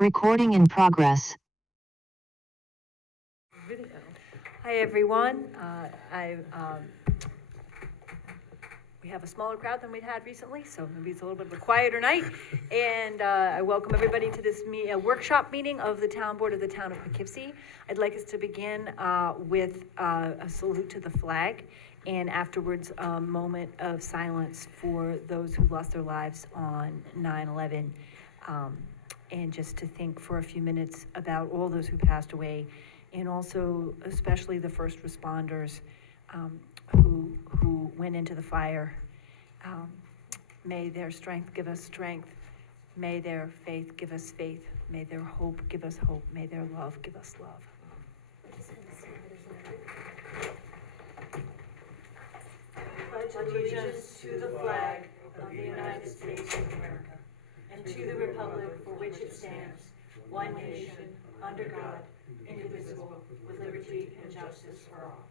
Recording in progress. Hi, everyone. We have a smaller crowd than we'd had recently, so maybe it's a little bit of a quieter night. And I welcome everybody to this workshop meeting of the Town Board of the Town of Poughkeepsie. I'd like us to begin with a salute to the flag, and afterwards a moment of silence for those who lost their lives on 9/11. And just to think for a few minutes about all those who passed away, and also especially the first responders who went into the fire. May their strength give us strength. May their faith give us faith. May their hope give us hope. May their love give us love. Pledge allegiance to the flag of the United States of America and to the republic for which it stands, one nation, under God, indivisible, with liberty and justice for all.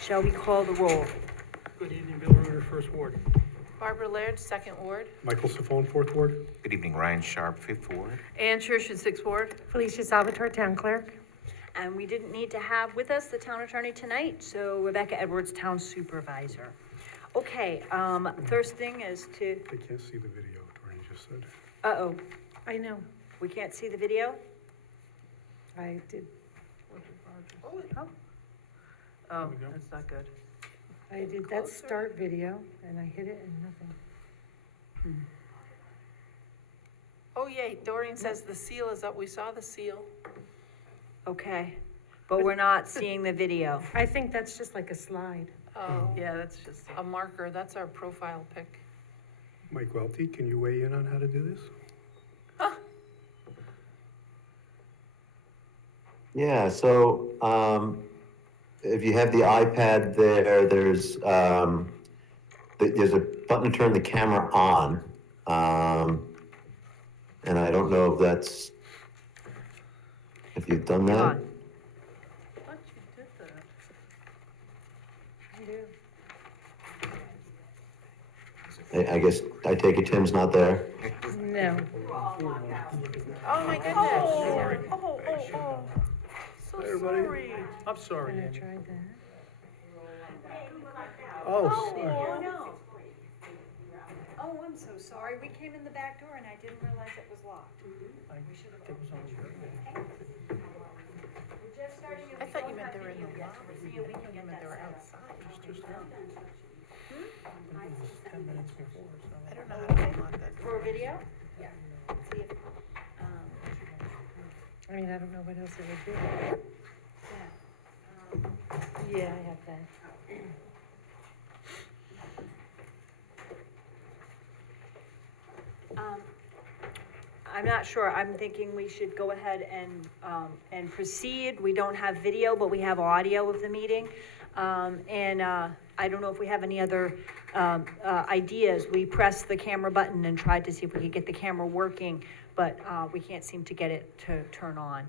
Shall we call the roll? Good evening, Bill Reuter, First Ward. Barbara Laird, Second Ward. Michael Safone, Fourth Ward. Good evening, Ryan Sharp, Fifth Ward. Ann Church, Sixth Ward. Felicia Salvatore, Town Clerk. And we didn't need to have with us the town attorney tonight, so Rebecca Edwards, Town Supervisor. Okay, first thing is to, They can't see the video, Doreen just said. uh-oh, I know, we can't see the video? I did, Oh, we go. that's not good. I did that start video and I hit it and nothing. Oh, yay, Doreen says the seal is up. We saw the seal. Okay, but we're not seeing the video. I think that's just like a slide. Oh, yeah, that's just a marker. That's our profile pic. Mike Welty, can you weigh in on how to do this? Yeah, so if you have the iPad there, there's a button to turn the camera on. And I don't know if you've done Come that. on. I thought you did that. I do. I guess, I take it Tim's not there. No. Oh, my goodness. Oh. So Hi, everybody. sorry. I'm sorry. And I Andy. tried that. Oh, sorry. Oh, no. Oh, I'm so sorry. We came in the back door and I didn't realize it was locked. I thought you meant they were in the lobby. You meant they were outside. Just 10 minutes before, so. I don't know how to unlock that For door. a video? Yeah. See if, I mean, I don't know what else it would do. yeah. Yeah, I have that. I'm not sure. I'm thinking we should go ahead and proceed. We don't have video, but we have audio of the meeting. I don't know if we have any other ideas. We pressed the camera button and tried to see if we could get the camera working, but we can't seem to get it to turn on.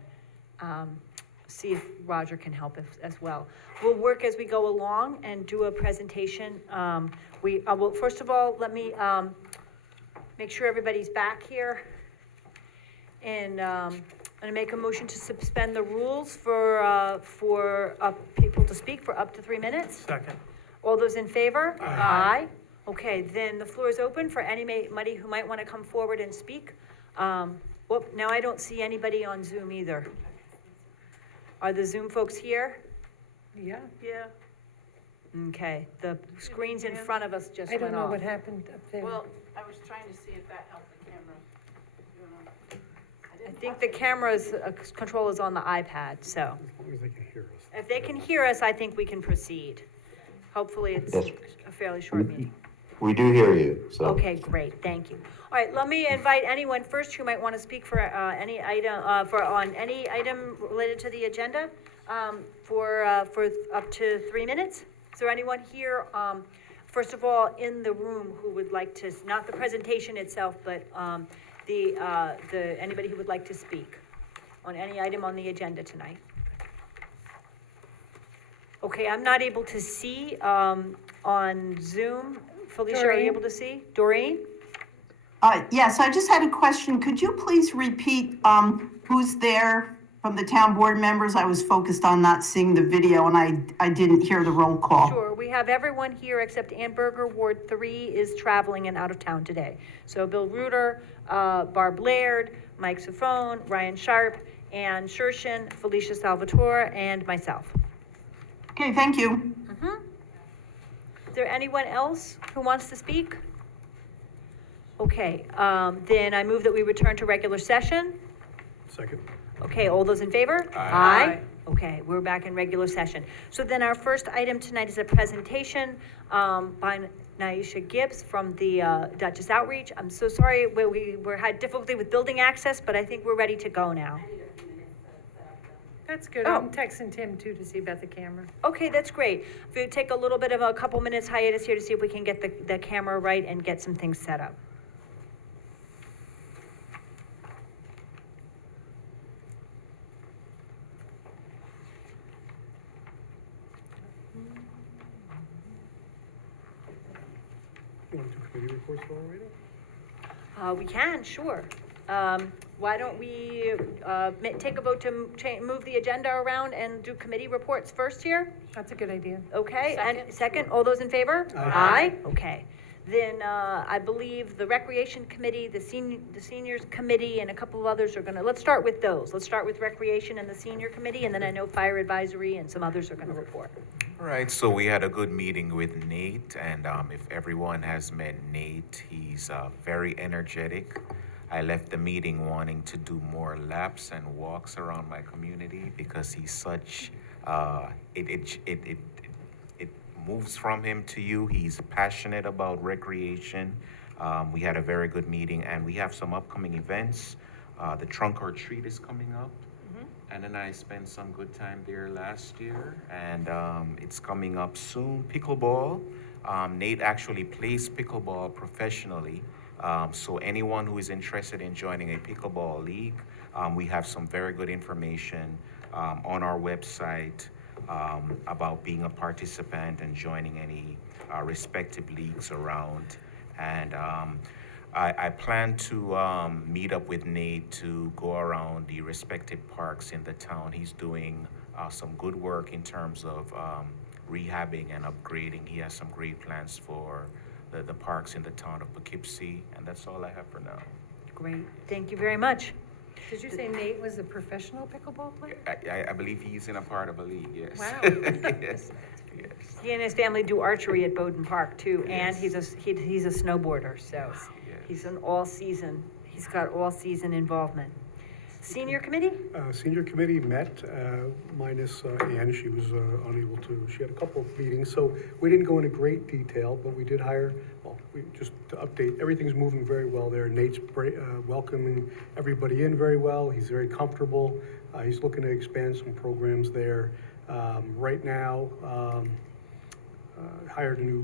See if Roger can help as well. We'll work as we go along and do a presentation. Well, first of all, let me make sure everybody's back here. And I'm gonna make a motion to suspend the rules for people to speak for up to 3 minutes. Second. All those in favor? Aye. Okay, then the floor is open for anybody who might want to come forward and speak. Whoop, now I don't see anybody on Zoom either. Are the Zoom folks here? Yeah, Yeah, Okay, the screens in front of us just I went don't know off. what happened up there. well, I was trying to see if that helped the camera. I think the camera's control is on the iPad, so. As long as they can hear us. If they can hear us, I think we can proceed. Hopefully, it's Yes. a fairly short meeting. We do hear you, so. Okay, great, thank you. All right, let me invite anyone first who might want to speak for any item, on any item related to the agenda, for up to 3 minutes. Is there anyone here first of all, in the room who would like to, not the presentation itself, but, anybody who would like to speak on any item on the agenda tonight? Okay, I'm not able to see, on Zoom. Felicia, are Doreen? you able to see? Doreen? Yes, I just had a question. Could you please repeat, who's there from the town board members? I was focused on not seeing the video and I didn't hear the roll call. Sure, we have everyone here except Ann Berger, Ward 3 is traveling and out of town today. So Bill Reuter, Barb Laird, Mike Saffone, Ryan Sharp, Ann Shershin, Felicia Salvatore, and myself. Okay, thank you. Is there anyone else who wants to speak? Okay, then I move that we return to regular session. Second. Okay, all those in favor? Aye. Okay, we're back in regular session. So then our first item tonight is a presentation by Naisha Gibbs from the Duchess Outreach. I'm so sorry, we had difficulty with building access, but I think we're ready to go now. That's good. Oh. I'm texting Tim too to see about the camera. Okay, that's great. If we take a little bit of a couple minutes hiatus here to see if we can get the camera right and get some things set up. You want to do committee reports while we're waiting? We can, sure. Why don't we take a vote to move the agenda around and do committee reports first here? That's a good idea. Okay, and second, all those in favor? Aye. Okay. Then I believe the Recreation Committee, the Seniors Committee, and a couple of others are gonna, let's start with those. Let's start with Recreation and the Senior Committee, and then I know Fire Advisory and some others are gonna report. All right, so we had a good meeting with Nate, and if everyone has met Nate, he's very energetic. I left the meeting wanting to do more laps and walks around my community because he's such, it moves from him to you. He's passionate about recreation. We had a very good meeting, and we have some upcoming events. The trunk or treat is coming up. And then I spent some good time there last year, and it's coming up soon. Pickleball. Nate actually plays pickleball professionally. So anyone who is interested in joining a pickleball league, we have some very good information on our website about being a participant and joining any respective leagues around. And I plan to meet up with Nate to go around the respective parks in the town. He's doing some good work in terms of rehabbing and upgrading. He has some great plans for the parks in the town of Poughkeepsie, and that's all I have for now. Great, thank you very much. Did you say Nate was a professional pickleball player? I believe he's in a part of a league, yes. Wow. Yes, yes. He and his family do archery at Bowden Park too, and he's a snowboarder, so Yes. he's he's got all-season involvement. Senior Committee? Senior committee met, minus Ann. She was unable to, she had a couple of meetings, so we didn't go into great detail, but we did hire, just to update, everything's moving very well there. Nate's welcoming everybody in very well. He's very comfortable. He's looking to expand some programs there. Right now, hired a new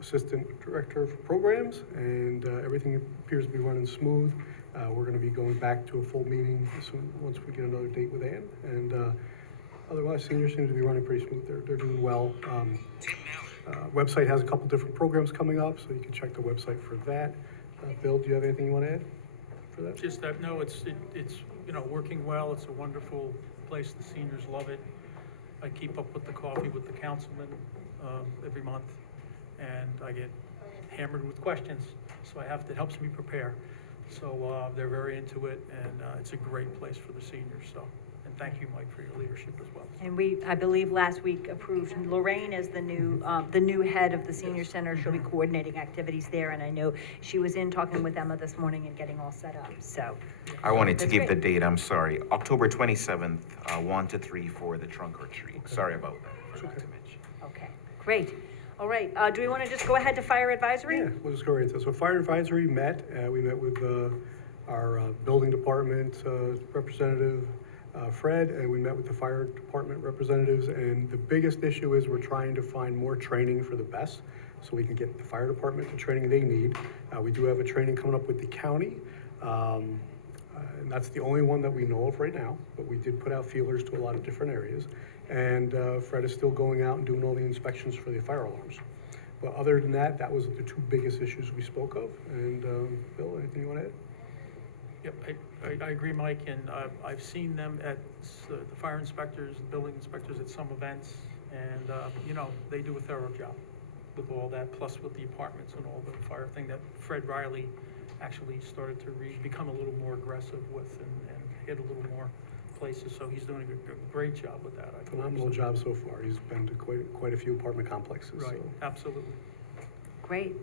assistant director for programs, and everything appears to be running smooth. We're going to be going back to a full meeting once we get another date with Ann, and otherwise, seniors seem to be running pretty smooth. They're doing well. Website has a couple different programs coming up, so you can check the website for that. Bill, do you have anything you want to add for that? Just that, no, it's working well. It's a wonderful place. The seniors love it. I keep up with the coffee with the councilman every month, and I get hammered with questions, so it helps me prepare. So they're very into it, and it's a great place for the seniors. So, and thank you, Mike, for your leadership as well. And I believe last week approved Lorraine as the new head of the senior center. She'll be coordinating activities there, and I know she was in talking with Emma this morning and getting all set up, so. I wanted to That's give great. the date, I'm sorry, October 27th, 1 to 3 for the trunk or treat. Sorry about that, forgot to mention. Okay, great. All right, do we want to just go ahead to Fire Advisory? Yeah, we'll just go right into it. So Fire Advisory met. We met with our building department representative, Fred, and we met with the fire department representatives. And the biggest issue is we're trying to find more training for the best. so we can get the fire department the training they need. We do have a training coming up with the county, and that's the only one that we know of right now, but we did put out feelers to a lot of different areas. And Fred is still going out and doing all the inspections for the fire alarms. But other than that, that was the two biggest issues we spoke of. And Bill, anything you want to add? Yep, I agree, Mike, and I've seen them at the fire inspectors, building inspectors at some events, and, you know, they do a thorough job with all that, plus with the apartments and all the fire thing that Fred Riley actually started to become a little more aggressive with and hit a little more places, so he's doing a great job with that. I believe. Phenomenal job so far. He's been to quite a few apartment complexes. Right, So. absolutely. Great.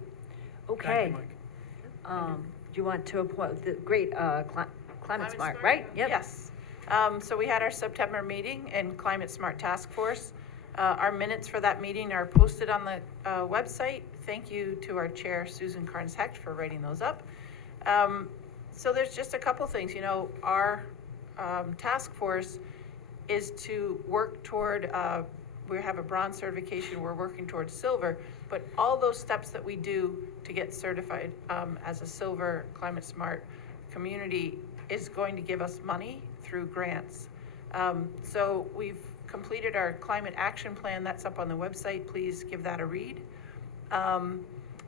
Thank Okay. you, Mike. Do you want to appoint, great, Climate Smart, right? Yep. Yes. So we had our September meeting in Climate Smart Task Force. Our minutes for that meeting are posted on the website. Thank you to our chair, Susan Carnes-Hecht, for writing those up. So there's just a couple things, you know, our task force is to work toward, we have a bronze certification, we're working towards silver, but all those steps that we do to get certified as a silver climate smart community is going to give us money through grants. So we've completed our climate action plan, that's up on the website, please give that a read.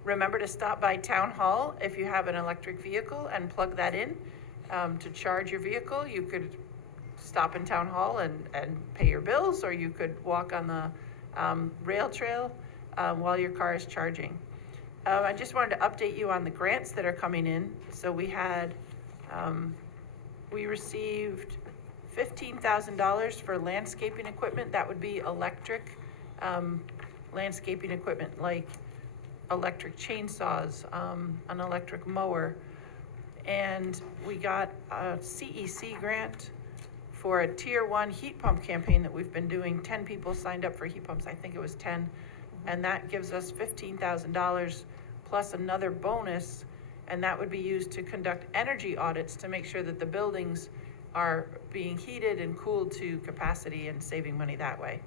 Remember to stop by Town Hall if you have an electric vehicle and plug that in. To charge your vehicle, you could stop in Town Hall and pay your bills, or you could walk on the rail trail while your car is charging. I just wanted to update you on the grants that are coming in. So we had, we received $15,000 for landscaping equipment. That would be electric landscaping equipment, like electric chainsaws, an electric mower. And we got a CEC grant for a Tier 1 heat pump campaign that we've been doing. 10 people signed up for heat pumps, I think it was 10. And that gives us $15,000 plus another bonus, and that would be used to conduct energy audits to make sure that the buildings are being heated and cooled to capacity and saving money that way.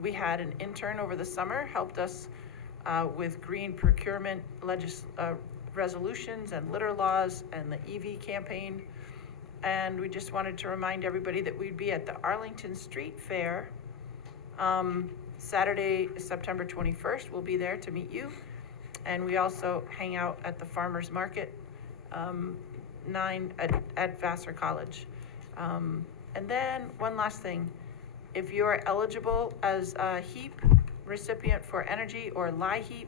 We had an intern over the summer, helped us with green procurement resolutions and litter laws and the EV campaign. And we just wanted to remind everybody that we'd be at the Arlington Street Fair Saturday, September 21st. We'll be there to meet you. And we also hang out at the Farmers Market 9 at Vassar College. And then one last thing, if you're eligible as a HEAP recipient for energy or LIHEAP,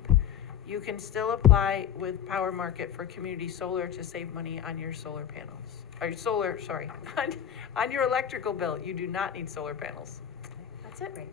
you can still apply with Power Market for community solar to save money on your solar panels. Or solar, sorry, on your electrical bill. You do not need solar panels. That's it. Great.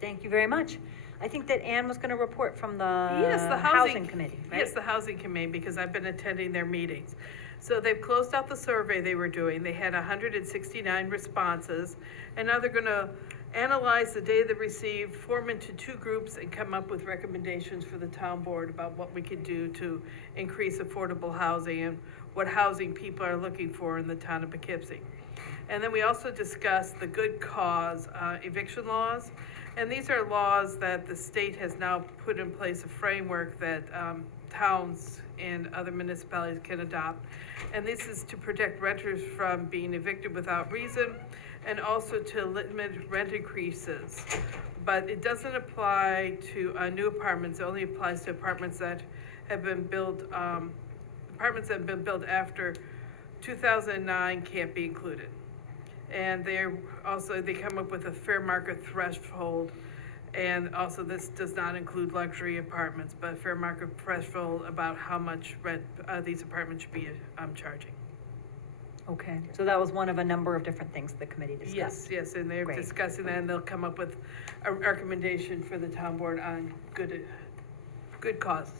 Thank you very much. I think that Ann was gonna report from the Yes, the Housing Committee, right? Yes, the Housing Committee, because I've been attending their meetings. So they've closed out the survey they were doing. They had 169 responses, and now they're gonna analyze the data they received, form into 2 groups, and come up with recommendations for the town board about what we could do to increase affordable housing and what housing people are looking for in the town of Poughkeepsie. And then we also discussed the good cause eviction laws. And these are laws that the state has now put in place, a framework that towns and other municipalities can adopt. And this is to protect renters from being evicted without reason, and also to limit rent increases. But it doesn't apply to new apartments, it only applies to apartments that have been built, after 2009 can't be included. And they come up with a fair market threshold, and also this does not include luxury apartments, but fair market threshold about how much rent these apartments should be charging. Okay, so that was one of a number of different things the committee discussed. Yes, and they're Great. discussing that, and they'll come up with a recommendation for the town board on good cause.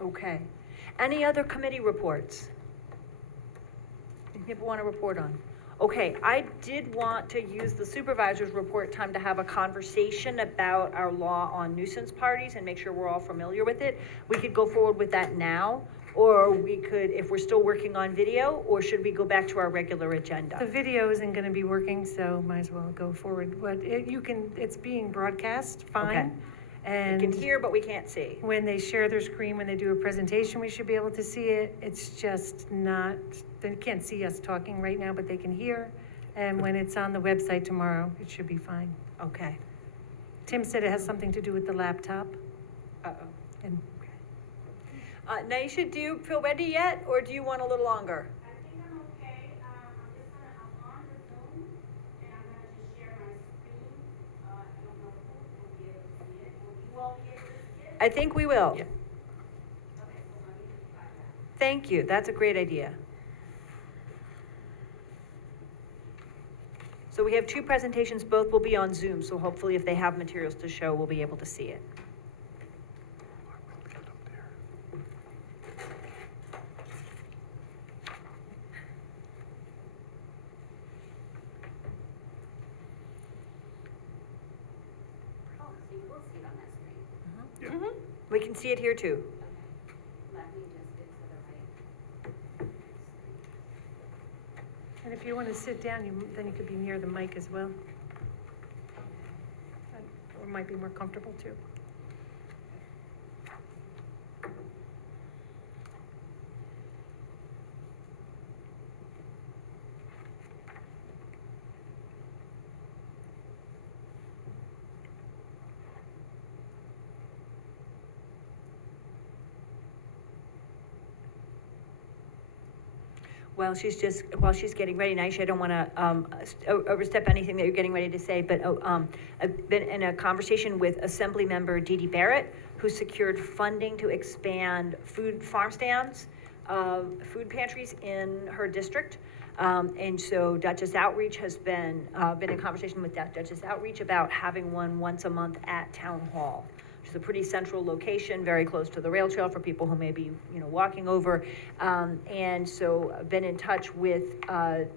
Okay. Any other committee reports? Anything people want to report on? Okay, I did want to use the supervisor's report time to have a conversation about our law on nuisance parties and make sure we're all familiar with it. We could go forward with that now, or we could, if we're still working on video, or should we go back to our regular The agenda? video isn't gonna be working, so might as well go forward. But it's being broadcast fine. We And can hear, but we can't see. when they share their screen, when they do a presentation, we should be able to see it. It's just not, they can't see us talking right now, but they can hear. And when it's on the website tomorrow, it should be fine. Okay. Tim said it has something to do with the laptop. Uh-oh. And Naisha, do you feel ready yet, or do you want a little longer? I think I'm okay. I'm on the Zoom, and I'm gonna just share my screen. I don't know who will be able to see it. Will you all be able to see it? I think we will. Yeah. Okay, so let me just try that. Thank you, that's a great idea. So we have two presentations, both will be on Zoom, so hopefully if they have materials to show, we'll be able to see it. Oh, so you will see it on that screen. We can see it here too. Let me just get to the right. and if you want to sit down, then you could be near the mic as well. Or might be more comfortable too. While she's getting ready, Naisha, I don't want to overstep anything that you're getting ready to say, but I've been in a conversation with Assembly Member Dee Dee Barrett, who secured funding to expand farm stands, food pantries in her district. And so Dutchess Outreach has been in conversation with Dutchess Outreach about having one once a month at Town Hall. It's a pretty central location, very close to the rail trail for people who may be, walking over. And so I've been in touch with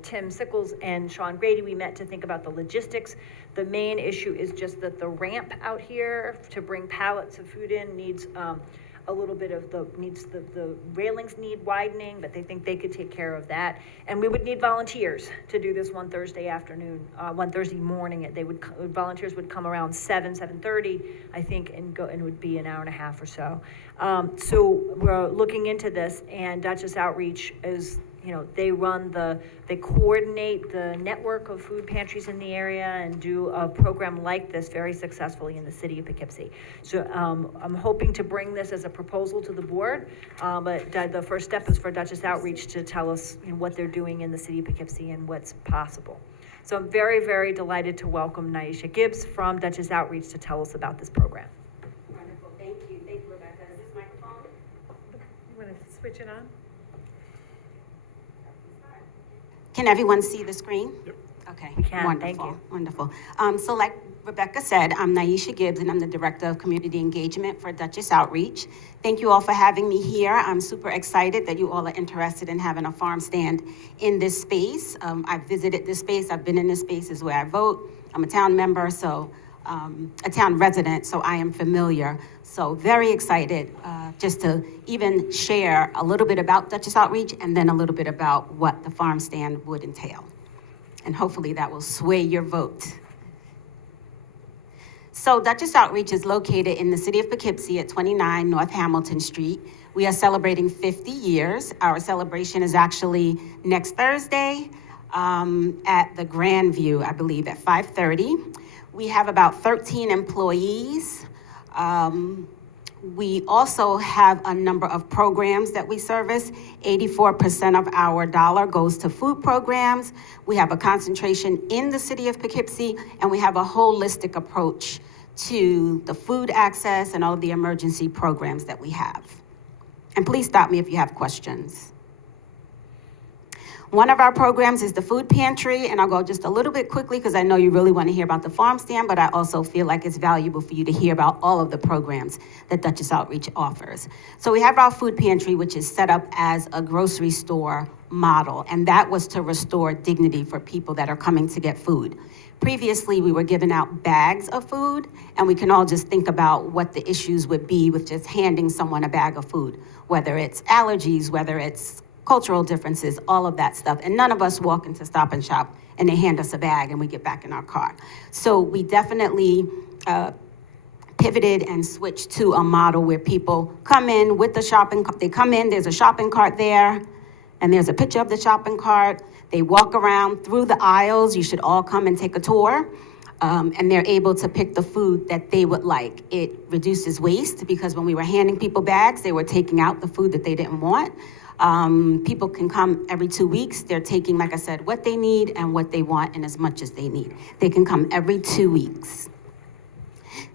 Tim Sickles and Sean Grady. We met to think about the logistics. The main issue is just that the ramp out here to bring pallets of food in needs a little bit of the railings need widening, but they think they could take care of that. And we would need volunteers to do this one Thursday morning. Volunteers would come around 7:30, I think, and it would be an hour and a half or so. So we're looking into this, and Dutchess Outreach is, they coordinate the network of food pantries in the area and do a program like this very successfully in the city of Poughkeepsie. So I'm hoping to bring this as a proposal to the board, but the first step is for Dutchess Outreach to tell us what they're doing in the city of Poughkeepsie and what's possible. So I'm very, very delighted to welcome Naisha Gibbs from Dutchess Outreach to tell us about this program. Wonderful, thank you, Rebecca. Is this microphone? You want to switch it on? Can everyone see the screen? Yep. Okay. We can, Wonderful, thank you. Wonderful. So like Rebecca said, I'm Naisha Gibbs, and I'm the Director of Community Engagement for Dutchess Outreach. Thank you all for having me here. I'm super excited that you all are interested in having a farm stand in this space. I've visited this space. I've been in this space. Is where I vote. I'm a town member, so a town resident, so I am familiar. So very excited just to even share a little bit about Dutchess Outreach and then a little bit about what the farm stand would entail. And hopefully that will sway your vote. So Dutchess Outreach is located in the city of Poughkeepsie at 29 North Hamilton Street. We are celebrating 50 years. Our celebration is actually next Thursday at the Grand View, I believe, at 5:30. We have about 13 employees. We also have a number of programs that we service. 84% of our dollar goes to food programs. We have a concentration in the city of Poughkeepsie, and we have a holistic approach to the food access and all of the emergency programs that we have. And please stop me if you have questions. One of our programs is the food pantry, and I'll go just a little bit quickly because I know you really want to hear about the farm stand, but I also feel like it's valuable for you to hear about all of the programs that Dutchess Outreach offers. So we have our food pantry, which is set up as a grocery store model, and that was to restore dignity for people that are coming to get food. Previously, we were giving out bags of food, and we can all just think about what the issues would be with just handing someone a bag of food, whether it's allergies, whether it's cultural differences, all of that stuff. And none of us walk into Stop and Shop and they hand us a bag and we get back in our car. So we definitely pivoted and switched to a model where people come in with the they come in, there's a shopping cart there, and there's a picture of the shopping cart. They walk around through the aisles. You should all come and take a tour. And they're able to pick the food that they would like. It reduces waste because when we were handing people bags, they were taking out the food that they didn't want. People can come every 2 weeks. They're taking, like I said, what they need and what they want and as much as they need. They can come every 2 weeks.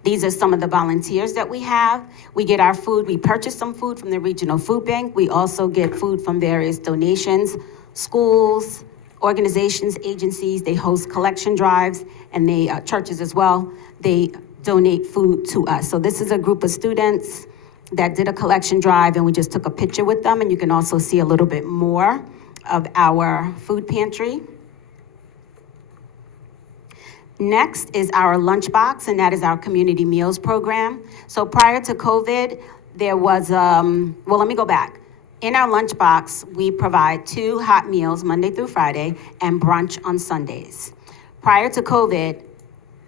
These are some of the volunteers that we have. We get our food, we purchase some food from the regional food bank. We also get food from various donations, schools, organizations, agencies. They host collection drives, and they, churches as well, they donate food to us. So this is a group of students that did a collection drive, and we just took a picture with them, and you can also see a little bit more of our food pantry. Next is our lunchbox, and that is our community meals program. So prior to COVID, there was, well, let me go back. In our lunchbox, we provide 2 hot meals Monday through Friday and brunch on Sundays. Prior to COVID,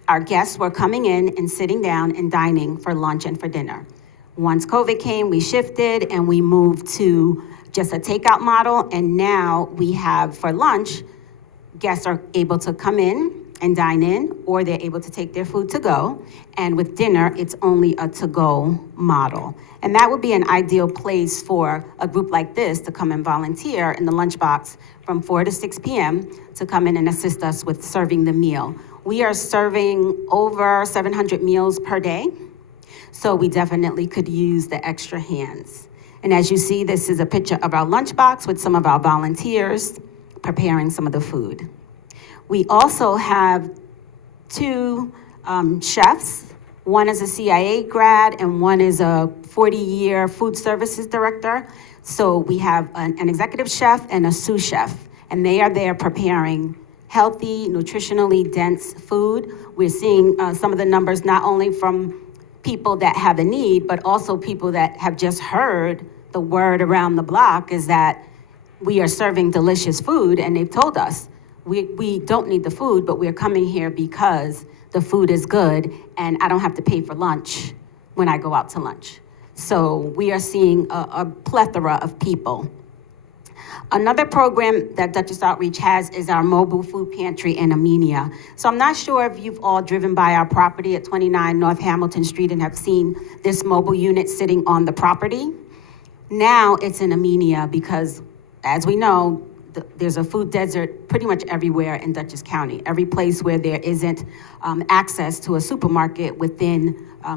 our guests were coming in and sitting down and dining for lunch and for dinner. Once COVID came, we shifted and we moved to just a takeout model, and now we have for lunch, guests are able to come in and dine in, or they're able to take their food to go. And with dinner, it's only a to-go model. And that would be an ideal place for a group like this to come and volunteer in the lunchbox from 4 to 6 p.m. to come in and assist us with serving the meal. We are serving over 700 meals per day, so we definitely could use the extra hands. And as you see, this is a picture of our lunchbox with some of our volunteers preparing some of the food. We also have 2 chefs. One is a CIA grad and one is a 40-year food services director. So we have an executive chef and a sous chef, and they are there preparing healthy, nutritionally dense food. We're seeing some of the numbers not only from people that have a need, but also people that have just heard the word around the block is that we are serving delicious food, and they've told us, we don't need the food, but we're coming here because the food is good and I don't have to pay for lunch when I go out to lunch. So we are seeing a plethora of people. Another program that Dutchess Outreach has is our mobile food pantry in Amenia. So I'm not sure if you've all driven by our property at 29 North Hamilton Street and have seen this mobile unit sitting on the property. Now it's in Amenia because, as we know, there's a food desert pretty much everywhere in Dutchess County. Every place where there isn't access to a supermarket within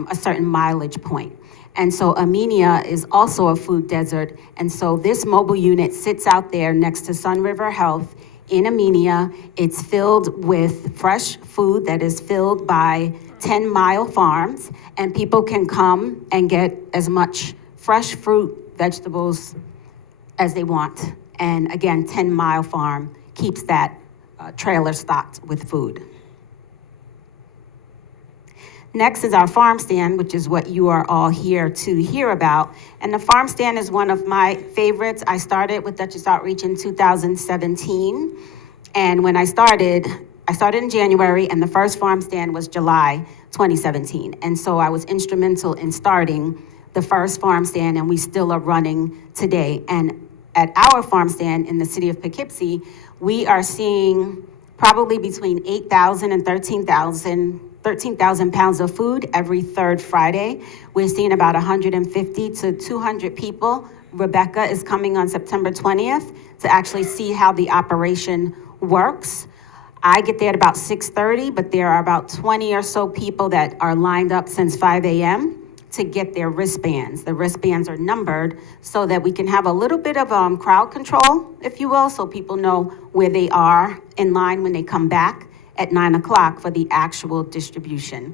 a certain mileage point. And so Amenia is also a food desert. And so this mobile unit sits out there next to Sun River Health in Amenia. It's filled with fresh food that is filled by 10 Mile Farms. And people can come and get as much fresh fruit, vegetables as they want. And again, 10 Mile Farm keeps that trailer stocked with food. Next is our farm stand, which is what you are all here to hear about. And the farm stand is one of my favorites. I started with Dutchess Outreach in 2017. And when I started in January, and the first farm stand was July 2017. And so I was instrumental in starting the first farm stand, and we still are running today. And at our farm stand in the city of Poughkeepsie, we are seeing probably between 8,000 and 13,000 pounds of food every third Friday. We're seeing about 150 to 200 people. Rebecca is coming on September 20th to actually see how the operation works. I get there at about 6:30, but there are about 20 or so people that are lined up since 5 a.m. to get their wristbands. The wristbands are numbered so that we can have a little bit of crowd control, if you will, so people know where they are in line when they come back at 9 o'clock for the actual distribution.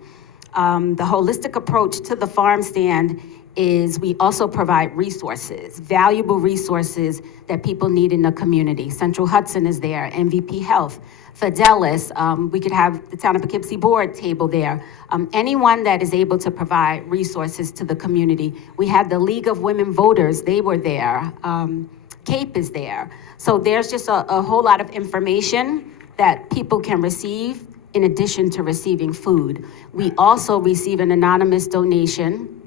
The holistic approach to the farm stand is we also provide resources, valuable resources that people need in the community. Central Hudson is there, MVP Health, Fidelis, we could have the Town of Poughkeepsie Board table there. Anyone that is able to provide resources to the community. We had the League of Women Voters, they were there. CAPE is there. So there's just a whole lot of information that people can receive in addition to receiving food. We also receive an anonymous donation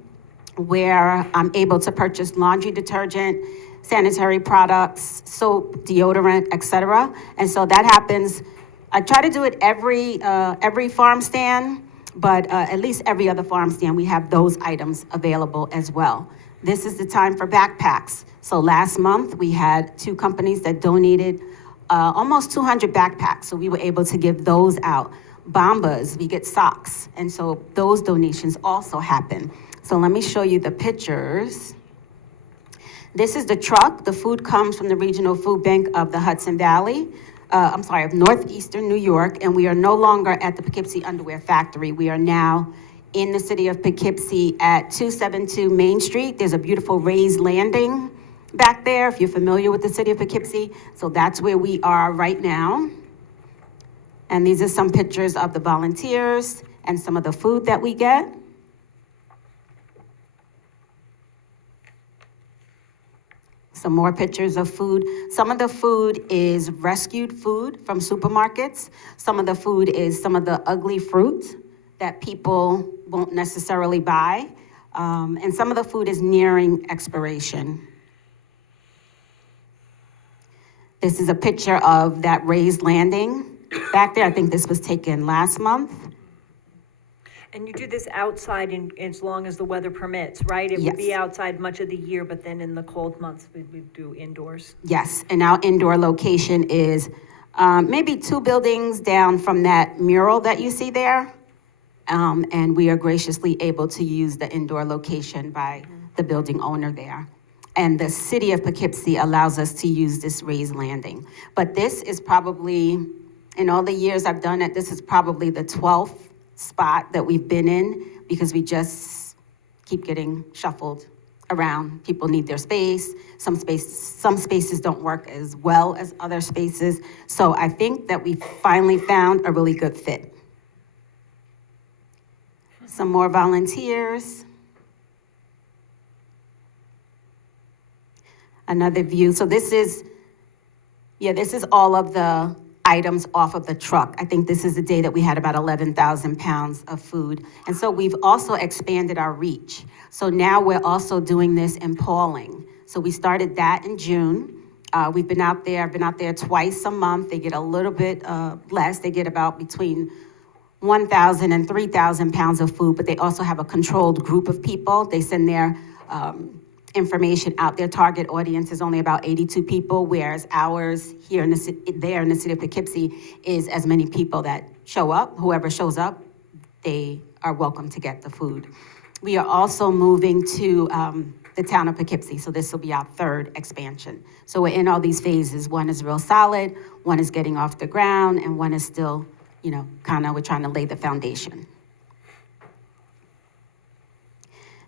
where I'm able to purchase laundry detergent, sanitary products, soap, deodorant, etc. And so that happens, I try to do it every farm stand, but at least every other farm stand, we have those items available as well. This is the time for backpacks. So last month, we had 2 companies that donated almost 200 backpacks, so we were able to give those out. Bombas, we get socks, and so those donations also happen. So let me show you the pictures. This is the truck. The food comes from the Regional Food Bank of the Hudson Valley, of northeastern New York, and we are no longer at the Poughkeepsie Underwear Factory. We are now in the city of Poughkeepsie at 272 Main Street. There's a beautiful raised landing back there, if you're familiar with the city of Poughkeepsie. So that's where we are right now. And these are some pictures of the volunteers and some of the food that we get. Some more pictures of food. Some of the food is rescued food from supermarkets. Some of the food is some of the ugly fruit that people won't necessarily buy. And some of the food is nearing expiration. This is a picture of that raised landing back there. I think this was taken last month. And you do this outside as long as the weather permits, right? It would be Yes. outside much of the year, but then in the cold months, we do indoors. Yes, and our indoor location is maybe 2 buildings down from that mural that you see there. And we are graciously able to use the indoor location by the building owner there. And the city of Poughkeepsie allows us to use this raised landing. But this is probably, in all the years I've done it, this is probably the 12th spot that we've been in, because we just keep getting shuffled around. People need their space. Some spaces don't work as well as other spaces. So I think that we finally found a really good fit. Some more volunteers. Another view. So this is all of the items off of the truck. I think this is the day that we had about 11,000 pounds of food. And so we've also expanded our reach. So now we're also doing this in Pauling. So we started that in June. I've been out there twice a month. They get a little bit less. They get about between 1,000 and 3,000 pounds of food, but they also have a controlled group of people. They send their information out. Their target audience is only about 82 people, whereas ours here in the city of Poughkeepsie is as many people that show up. Whoever shows up, they are welcome to get the food. We are also moving to the town of Poughkeepsie, so this will be our 3rd expansion. So we're in all these phases. One is real solid, one is getting off the ground, and one is still, we're trying to lay the foundation.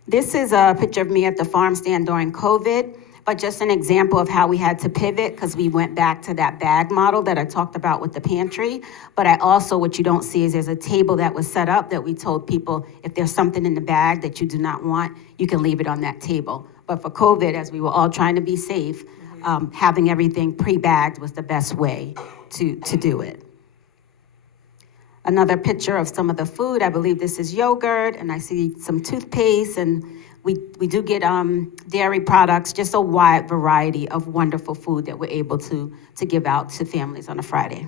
This is a picture of me at the farm stand during COVID, but just an example of how we had to pivot, because we went back to that bag model that I talked about with the pantry. But I also, what you don't see is there's a table that was set up that we told people, if there's something in the bag that you do not want, you can leave it on that table. But for COVID, as we were all trying to be safe, having everything pre-bagged was the best way to do it. Another picture of some of the food. I believe this is yogurt, and I see some toothpaste, and we do get dairy products, just a wide variety of wonderful food that we're able to give out to families on a Friday.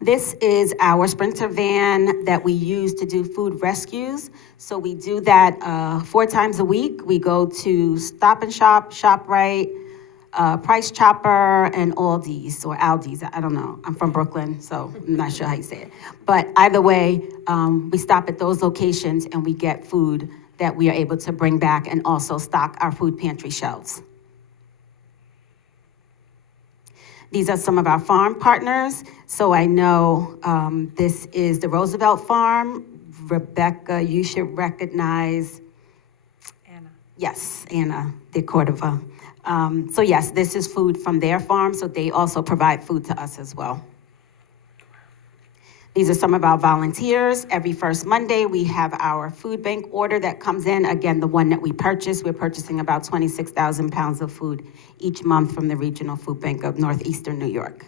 This is our Sprinter van that we use to do food rescues. So we do that 4 times a week. We go to Stop and Shop, ShopRite, Price Chopper, and Aldi's, or Aldi's, I don't know. I'm from Brooklyn, so I'm not sure how you say it. But either way, we stop at those locations and we get food that we are able to bring back and also stock our food pantry shelves. These are some of our farm partners. So I know this is the Roosevelt Farm. Rebecca, you should recognize. Anna. Yes, Anna de Cordova. So yes, this is food from their farm, so they also provide food to us as well. These are some of our volunteers. Every first Monday, we have our food bank order that comes in. Again, the one that we purchase. We're purchasing about 26,000 pounds of food each month from the Regional Food Bank of Northeastern New York.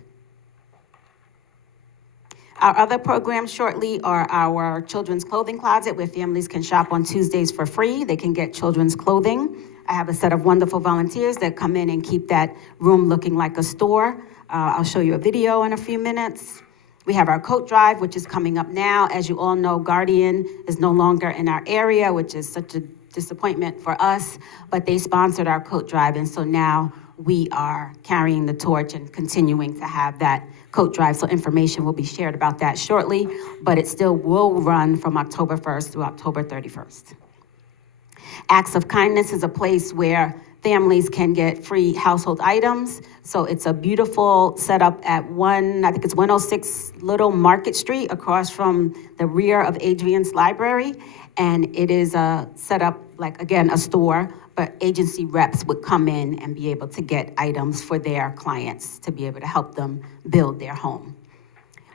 Our other programs shortly are our children's clothing closet, where families can shop on Tuesdays for free. They can get children's clothing. I have a set of wonderful volunteers that come in and keep that room looking like a store. I'll show you a video in a few minutes. We have our coat drive, which is coming up now. As you all know, Guardian is no longer in our area, which is such a disappointment for us, but they sponsored our coat drive, and so now we are carrying the torch and continuing to have that coat drive, so information will be shared about that shortly, but it still will run from October 1st through October 31st. Acts of Kindness is a place where families can get free household items. So it's a beautiful setup at I think it's 106 Little Market Street, across from the rear of Adrian's Library. And it is set up like, again, a store, but agency reps would come in and be able to get items for their clients to be able to help them build their home.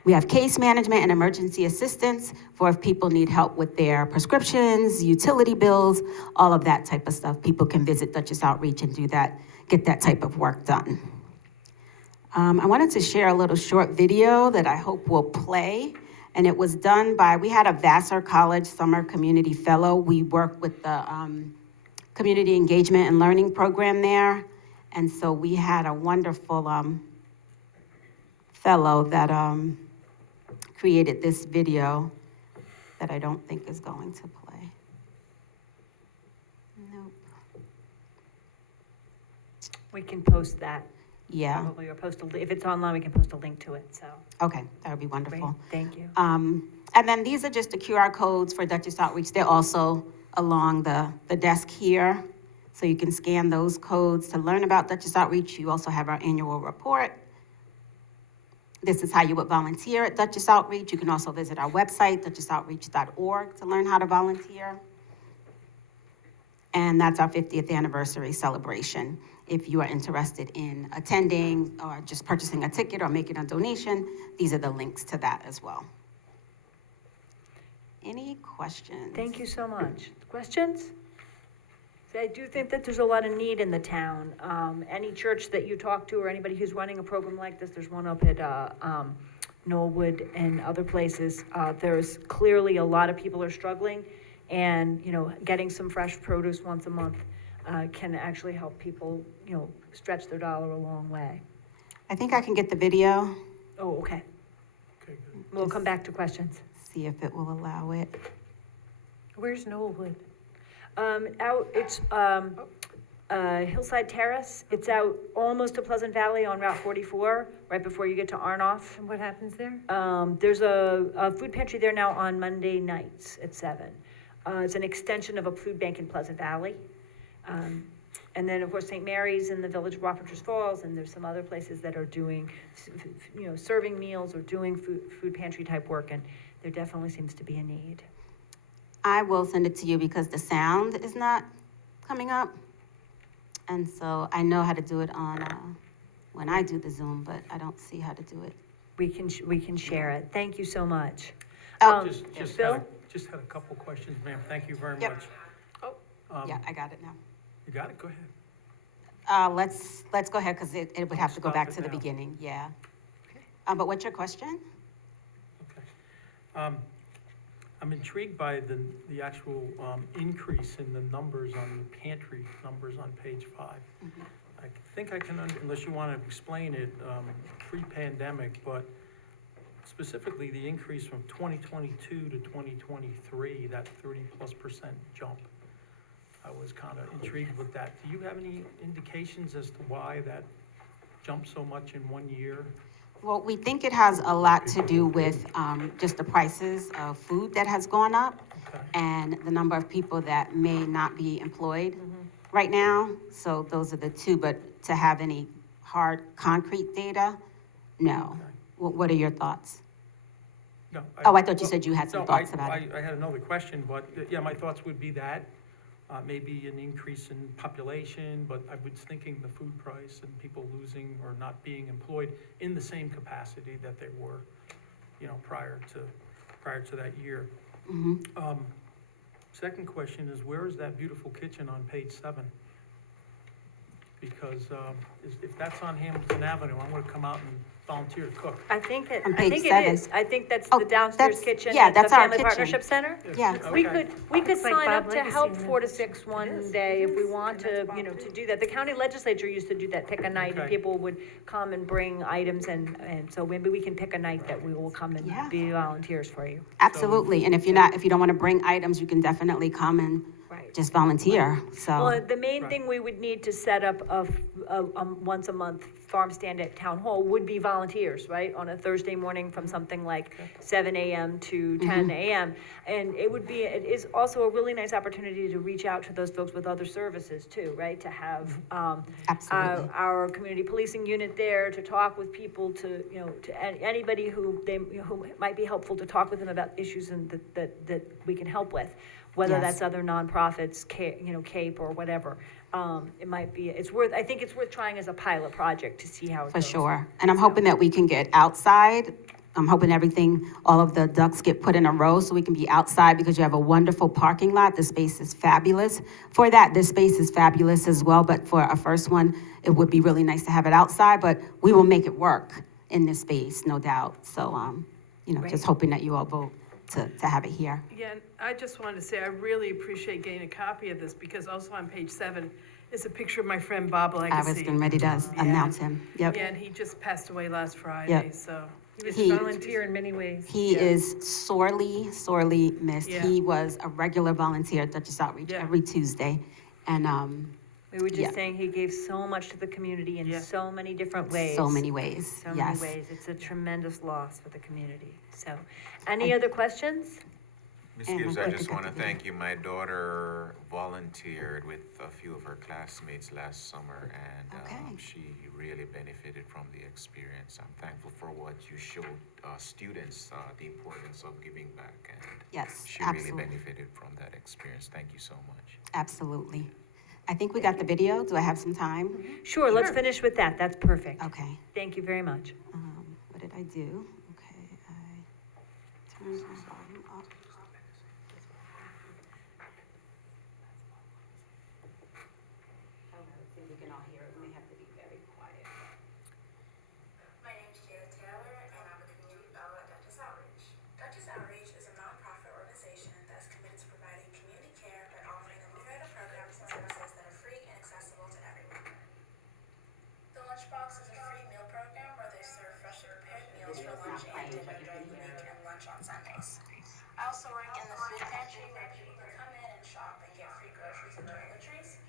We have case management and emergency assistance for if people need help with their prescriptions, utility bills, all of that type of stuff. People can visit Dutchess Outreach and do that, get that type of work done. I wanted to share a little short video that I hope will play. And it was done by, we had a Vassar College Summer Community Fellow. We work with the Community Engagement and Learning Program there. And so we had a wonderful fellow that created this video that I don't think is going to play. Nope. We can post that. Yeah, Probably, or post if it's online, we can post a link to it, so. okay, that would be Great, wonderful. thank you. And then these are just the QR codes for Dutchess Outreach. They're also along the desk here. So you can scan those codes to learn about Dutchess Outreach. You also have our annual report. This is how you would volunteer at Dutchess Outreach. You can also visit our website, dutchessoutreach.org, to learn how to volunteer. And that's our 50th anniversary celebration. If you are interested in attending or just purchasing a ticket or making a donation, these are the links to that as well. Any questions? Thank you so much. Questions? I do think that there's a lot of need in the town. Any church that you talk to or anybody who's running a program like this, there's one up at Knollwood and other places. There's clearly a lot of people are struggling, and getting some fresh produce once a month can actually help people, stretch their dollar a long way. I think I can get the video, Oh, okay. Okay, good. We'll come back to questions. see if it will allow it. Where's Knollwood? It's Hillside Terrace. It's out almost to Pleasant Valley on Route 44, right before you get to Arnoff. And what happens there? There's a food pantry there now on Monday nights at 7. It's an extension of a food bank in Pleasant Valley. And then, of course, St. Mary's in the village of Wappingers Falls, and there's some other places that are doing, serving meals or doing food pantry type work, and there definitely seems to be a need. I will send it to you because the sound is not coming up. And so I know how to do it on, when I do the Zoom, but I don't see how to do it. We can share it. Thank you so much. Oh, Bill? Just had a couple questions, ma'am. Thank you very Yep. much. Yeah, I got it now. You got it? Go ahead. Let's go ahead, because it would have to go Stop back it to the now. beginning, yeah. But what's your question? Okay. I'm intrigued by the actual increase in the numbers on the pantry numbers on page 5. I think I can, unless you want to explain it, pre-pandemic, but specifically the increase from 2022 to 2023, that 30+% jump. I was kind of intrigued with that. Do you have any indications as to why that jumped so much in 1 year? Well, we think it has a lot to do with just the prices of food that has gone up Okay. and the number of people that may not be employed right now. So those are the two, but to have any hard, concrete data, no. Okay. What are your thoughts? No. Oh, I thought you said you had some No, thoughts about it. I had another question, but yeah, my thoughts would be that, maybe an increase in population, but I was thinking the food price and people losing or not being employed in the same capacity that they were, prior to that year. Second question is, where is that beautiful kitchen on page 7? because, if that's on Hamilton Avenue, I'm gonna come out and volunteer to cook. I think On page it 7. is. I think that's Oh, the downstairs that's- kitchen yeah, at the that's our Family kitchen. Partnership Center. Yeah. We Okay. could Looks like sign Bob up to Legacy help in 4 to there. 6 one is, day it if we is, want and to, that's Bob you know, too. to do that. The county legislature used to do that, pick a night, and Okay. people would come and bring items, and so maybe we can pick a night that we will come Yeah. and be volunteers for you. Absolutely, and if you don't want to bring items, you can definitely come and Right. just volunteer, so. Well, the main Right. thing we would need to set up once a month farm stand at Town Hall would be volunteers, right? On a Thursday morning from something like 7 a.m. to 10 a.m. And it is also a really nice opportunity to reach out to those folks with other services too, right? To have, Absolutely. our community policing unit there, to talk with people, to, you know, anybody who might be helpful, to talk with them about issues and that we can help with. Whether Yes. that's other nonprofits, CAPE or whatever. I think it's worth trying as a pilot project to see how it For goes. sure. And I'm hoping that we can get outside. I'm hoping all of the ducks get put in a row so we can be outside because you have a wonderful parking lot. The space is fabulous. For that, this space is fabulous as well, but for our first one, it would be really nice to have it outside, but we will make it work in this space, no doubt. So, just hoping that you all vote to have it here. Yeah, and I just wanted to say, I really appreciate getting a copy of this, because also on page 7 is a picture of my friend Bob I Legacy. was getting ready to announce him. Yep. Yeah, and he just passed away last Friday, Yep. so. He was He- a volunteer in many ways. He is sorely, sorely missed. Yeah. He was a regular volunteer at Dutchess Outreach Yeah. every Tuesday. And We were Yeah. just saying he gave so much to the community in Yeah. so many different ways. so many ways, So many yes. ways. It's a tremendous loss for the community. So, any other questions? Ms. And Gibbs, I'd I like to just cut want to the video. thank you. My daughter volunteered with a few of her classmates last summer, and Okay. she really benefited from the experience. I'm thankful for what you showed students, the importance of giving back, and Yes, she really absolutely. benefited from that experience. Thank you so much. Absolutely. I think we got the video. Do I have some time? Sure, let's finish with that. That's perfect. Okay. Thank you very much. What did I do? Okay, I turned my volume up. See if we can all hear it. We may have to be very quiet. My name is Jada Taylor, and I'm a community fellow at Dutchess Outreach. Dutchess Outreach is a nonprofit organization that's committed to providing community care by offering a myriad of programs and services that are free and accessible to everyone. The Lunchbox is a free meal program where they serve freshly prepared meals for lunch and dinner during the week and lunch on Sundays. I also work in the food pantry where people can come in and shop and get free groceries and toiletries.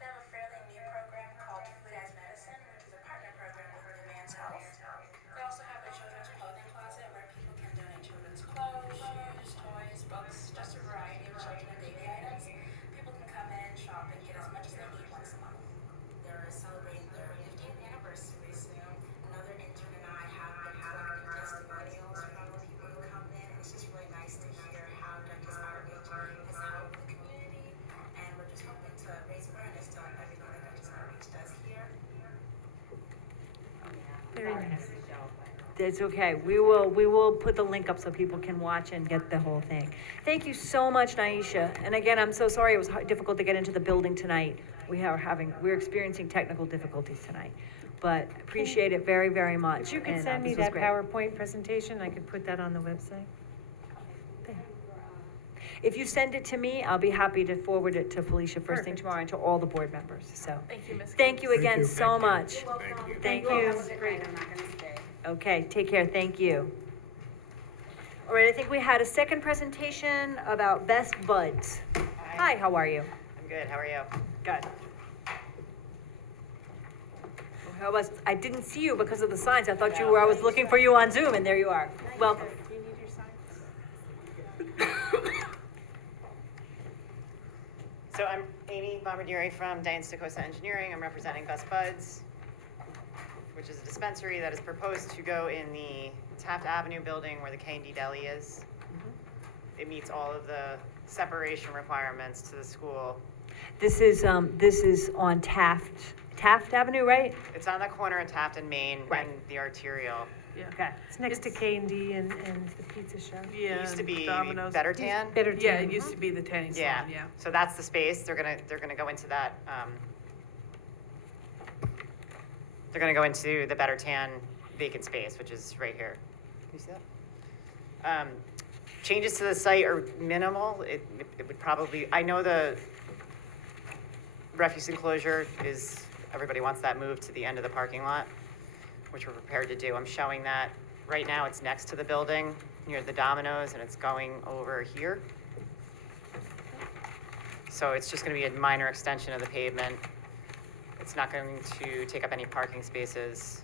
They have a fairly new program called Food as Medicine, which is a partner program with Demands Health. They also have a children's clothing closet where people can donate children's clothes, shoes, toys, books, just a variety of children and baby items. People can come in, shop, and get as much as they need once a month. They're celebrating their 15th anniversary soon. Another intern and I have been collecting testimonials from the people who come in, and it's just really nice to hear how Dutchess Outreach has helped the community, and we're just hoping to raise awareness to everything that Dutchess Outreach does here. Very nice. It's okay. We will put the link up so people can watch and get the whole thing. Thank you so much, Naisha. And again, I'm so sorry it was difficult to get into the building tonight. We're experiencing technical difficulties tonight, but appreciate it very, very much. If you could And, send me this was that great. PowerPoint presentation, I could put that on the website. If you send it to me, I'll be happy to forward it to Felicia first thing Perfect. tomorrow and to all the board members, so. Thank you, Ms. Thank you Thank again you. so much. Thank you. Thank That you. was great. I'm not gonna stay. Okay, take care, thank you. All right, I think we had a second presentation about Best Buds. Hi, how are you? I'm good, how are you? Good. I didn't see you because of the signs. I thought I was looking for you on Zoom, and there you are. Welcome. So I'm Amy Bombardieri from Diane Stokosa Engineering. I'm representing Best Buds, which is a dispensary that is proposed to go in the Taft Avenue building where the K&D Deli is. It meets all of the separation requirements to the school. This is on Taft Avenue, right? It's on the corner of Taft and Main Right. and the arterial. Okay. It's next to K&D and the pizza shop. Yeah, It used to be Domino's. Better Tan. Better Yeah, Tan. it used to be the tanning Yeah, salon, yeah. so that's the space. They're gonna go into that, They're gonna go into the Better Tan vacant space, which is right here. Can you see that? Changes to the site are minimal. It would probably, I know the refuse enclosure is, everybody wants that moved to the end of the parking lot, which we're prepared to do. I'm showing that right now. It's next to the building near the Domino's, and it's going over here. So it's just gonna be a minor extension of the pavement. It's not going to take up any parking spaces.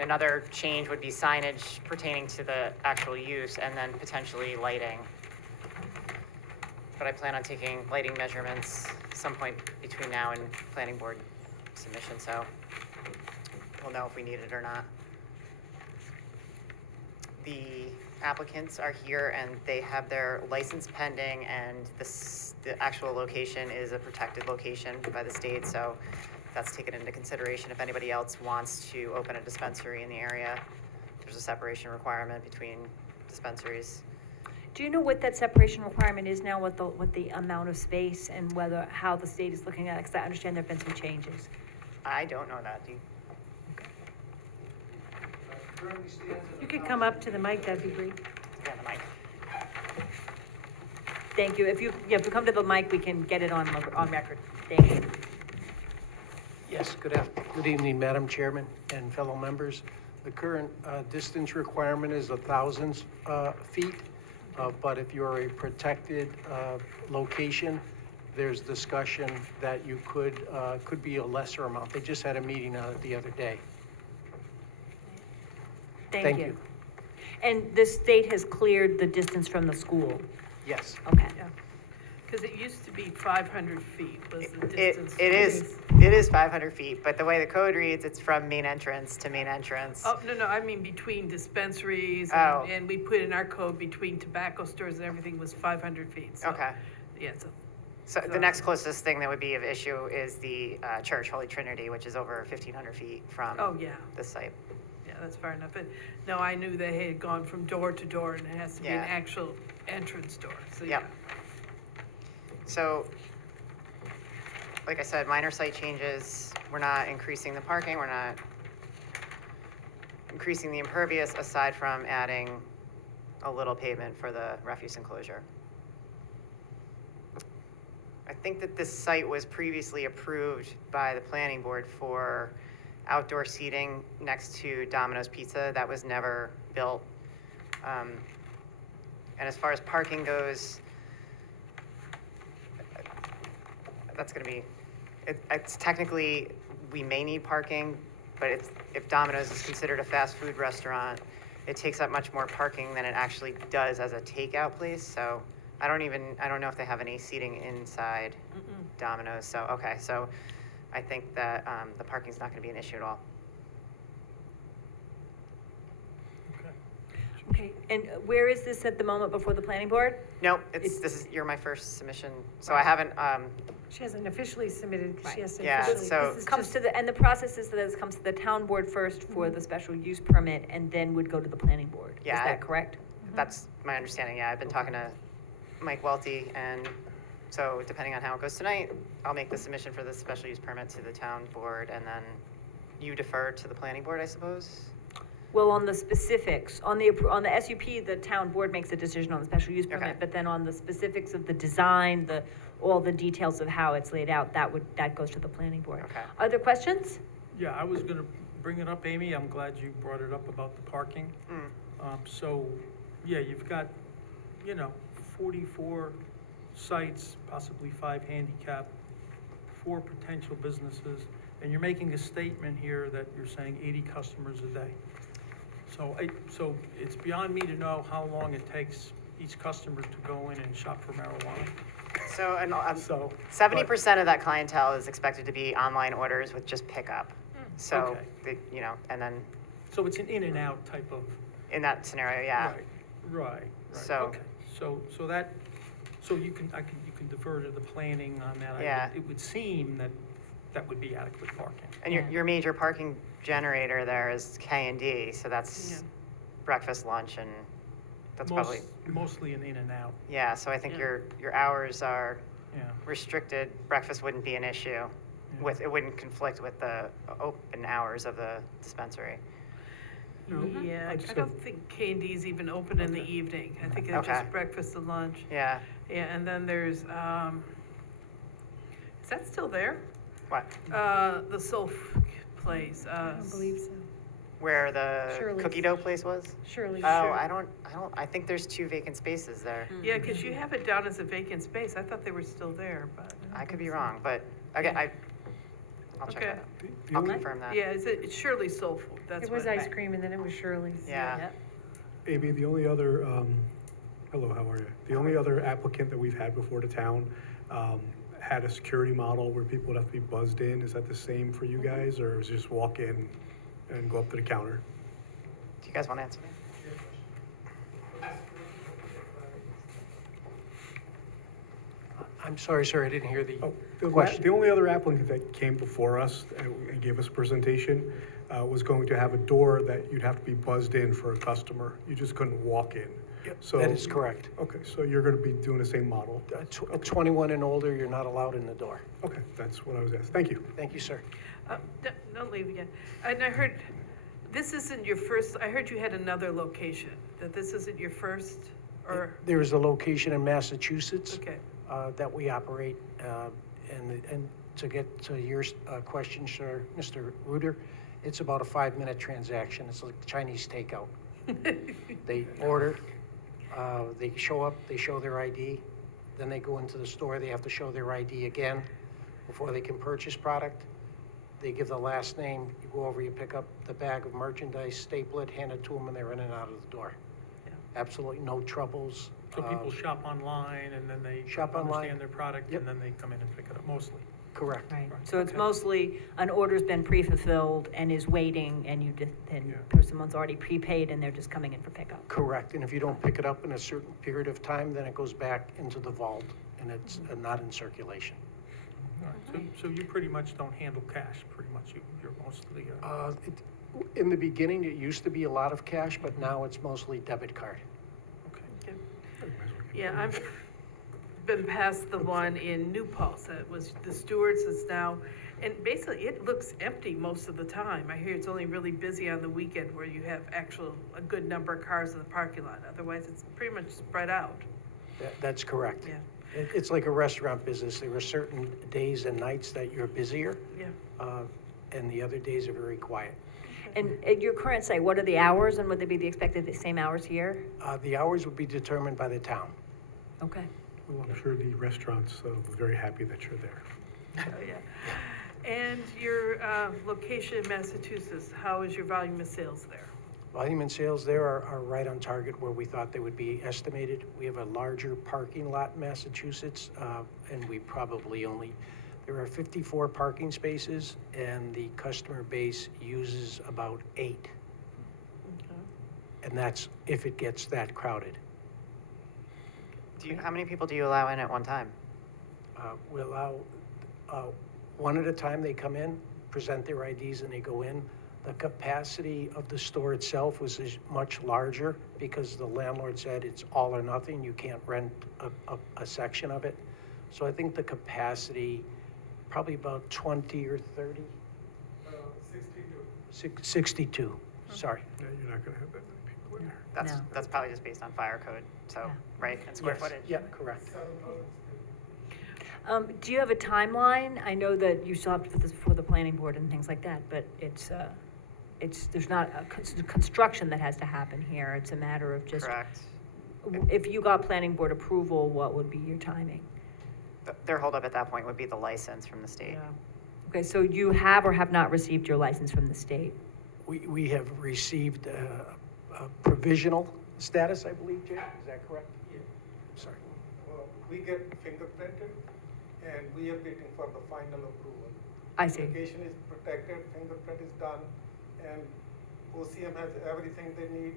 Another change would be signage pertaining to the actual use and then potentially lighting. But I plan on taking lighting measurements some point between now and planning board submission, so we'll know if we need it or not. The applicants are here and they have their license pending, and the actual location is a protected location by the state, so that's taken into consideration. If anybody else wants to open a dispensary in the area, there's a separation requirement between dispensaries. Do you know what that separation requirement is now, what the amount of space and how the state is looking at it? Because I understand there've been some changes. I don't know that. Do you? You could come up to the mic, that'd be great. Yeah, the mic. Thank you. If you come to the mic, we can get it on record. Thank you. Yes, good evening, Madam Chairman and fellow members. The current distance requirement is 1,000 feet, but if you're a protected location, there's discussion that you could be a lesser amount. They just had a meeting on it the other day. Thank you. And the state has cleared the distance from the school? Yes. Okay. Because it used to be 500 feet was the It distance. is 500 feet, but the way the code reads, it's from main entrance to main entrance. Oh, no, I mean between dispensaries Oh. and we put in our code between tobacco stores and everything was 500 feet. So, Okay. Yeah, So the next closest thing that would be of issue is the church, Holy Trinity, which is over 1,500 feet from oh, yeah, the site. yeah, that's far enough. But no, I knew they had gone from door to door and it has to be an Yeah. actual entrance door. So, Yep. So, like I said, minor site changes. We're not increasing the parking. We're not increasing the impervious aside from adding a little pavement for the refuse enclosure. I think that this site was previously approved by the planning board for outdoor seating next to Domino's Pizza. That was never built. And as far as parking goes, that's gonna be, it's technically, we may need parking, but if Domino's is considered a fast food restaurant, it takes up much more parking than it actually does as a takeout place, so I don't know if they have any seating inside Domino's, so, okay, so I think that, the parking's not gonna be an issue at all. Okay, and where is this at the moment before the planning board? Nope, you're my first submission, so I haven't, She hasn't officially submitted, because she has to Yeah, officially. so- this is Comes just- to and the process is that this comes to the town board first for the special use permit and then would go to the planning board. Is Yeah, that correct? that's my understanding, yeah, I've been talking to Mike Welty, and so depending on how it goes tonight, I'll make the submission for the special use permit to the town board, and then you defer to the planning board, I suppose? Well, on the specifics, on the SUP, the town board makes a decision on the special use permit, Okay. but then on the specifics of the design, all the details of how it's laid out, that goes to the planning board. Okay. Other questions? Yeah, I was gonna bring it up, Amy. I'm glad you brought it up about the parking. So, yeah, you've got, 44 sites, possibly 5 handicap, 4 potential businesses, and you're making a statement here that you're saying 80 customers a day. So it's beyond me to know how long it takes each customer to go in and shop for marijuana. So, and, So, 70% of that clientele is expected to be online orders with just pickup. So, Okay. and then So it's an in and out type of. in that scenario, yeah. Right. So- Okay. So you can defer to the planning on that. Yeah. It would seem that would be adequate parking. And your major parking generator there is K&D, so that's breakfast, lunch, and that's probably, Mostly an in and out, yeah, so I think Yeah. your hours are yeah. restricted. Breakfast wouldn't be an issue. it wouldn't conflict with the open hours of the dispensary. Yeah, I just don't think K&D's even open in the evening. I think it's Okay. just breakfast and lunch. Yeah, Yeah, and then there's, is that still there? what, The Soul place. I don't believe so. where the Shirley's. cookie dough place was? Surely. Oh, I think there's 2 vacant spaces there. Yeah, because you have it down as a vacant space. I thought they were still there, but. I could be wrong, but, again, I'll check Okay. that out. The I'll only- confirm that. Yeah, it's Shirley's Soul Food. That's It was what. ice cream and then it was Shirley's. Yeah. Amy, the only other, hello, how are you? The only other applicant that we've had before the town, had a security model where people would have to be buzzed in. Is that the same for you guys, or is it just walk in and go up to the counter? Do you guys want to answer me? I'm sorry, sir, I didn't hear the Oh, question. the only other applicant that came before us and gave us a presentation was going to have a door that you'd have to be buzzed in for a customer. You just couldn't walk in. So That is correct. Okay, so you're going to be doing the same model. 21 and older, you're not allowed in the door. Okay, that's what I was asking. Thank you. Thank you, sir. Don't leave yet. And I heard, this isn't your first, I heard you had another location, that this isn't your first, or, There is a location in Massachusetts okay. that we operate, and to get to your question, sir, Mr. Reuter, it's about a 5-minute transaction. It's like Chinese takeout. They order, they show up, they show their ID, then they go into the store, they have to show their ID again before they can purchase product. They give the last name, you go over, you pick up the bag of merchandise, staple it, hand it to them, and they're in and out of the door. Yeah. Absolutely no troubles. So people shop online and then they Shop online. understand their product Yep. and then they come in and pick it up mostly. Correct. Right, so it's Okay. mostly an order's been pre-fulfilled and is waiting, and you just, Yeah. someone's already prepaid and they're just coming in for pickup. Correct, and if you don't pick it up in a certain period of time, then it goes back into the vault, and it's not in circulation. All right, so you pretty much don't handle cash, pretty much, you're mostly, In the beginning, it used to be a lot of cash, but now it's mostly debit card. okay. Yeah, I've been past the one in New Paltz, that was, the Stewart's is now, and basically it looks empty most of the time. I hear it's only really busy on the weekend where you have a good number of cars in the parking lot, otherwise it's pretty much spread out. That's correct. Yeah. It's like a restaurant business. There are certain days and nights that you're busier, Yeah. and the other days are very quiet. And at your current site, what are the hours, and would they be the expected the same hours here? The hours would be determined by the town. Okay. Well, I'm sure the restaurant's very happy that you're there. Oh, yeah. And your location in Massachusetts, how is your volume of sales there? Volume and sales there are right on target where we thought they would be estimated. We have a larger parking lot in Massachusetts, and we probably there are 54 parking spaces, and the customer base uses about 8. And that's if it gets that crowded. How many people do you allow in at one time? We allow, one at a time, they come in, present their IDs, and they go in. The capacity of the store itself was much larger because the landlord said it's all or nothing. You can't rent a section of it. So I think the capacity, probably about 20 or 30. 62, sorry. Yeah, you're not going to have that many people in there. No. That's probably just based on fire code, so, right, and square Yes. footage? Yeah, correct. Do you have a timeline? I know that you still have to put this before the planning board and things like that, but there's not a construction that has to happen here. It's a matter of just, Correct. if you got planning board approval, what would be your timing? Their holdup at that point would be the license from the state. Okay, so you have or have not received your license from the state? We have received a provisional status, I believe, Jay, is that correct? Yeah. Sorry. We get fingerprinted and we are waiting for the final approval. I see. Application is protected, fingerprint is done, and OCM has everything they need,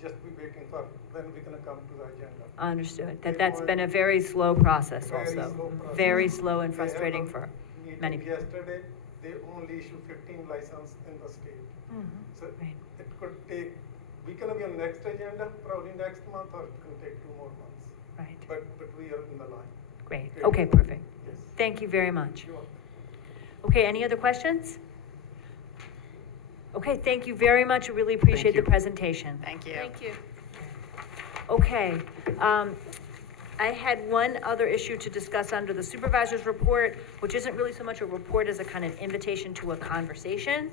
just be waiting for when we're gonna come to the agenda. Understood. That's been a very slow process Very also. slow process. Very slow and They have frustrating a for meeting many people. Yesterday, they only issue 15 license in the state. So Right. it could take, we gonna be on next agenda, probably next month, or it could take 2 more months. Right, But we are in the line. great. Great. Okay, perfect. Yes. Thank you very much. You're welcome. Okay, any other questions? Okay, thank you very much. I really appreciate the you. presentation. Thank you. Thank you. Okay, I had one other issue to discuss under the supervisor's report, which isn't really so much a report as a kind of invitation to a conversation.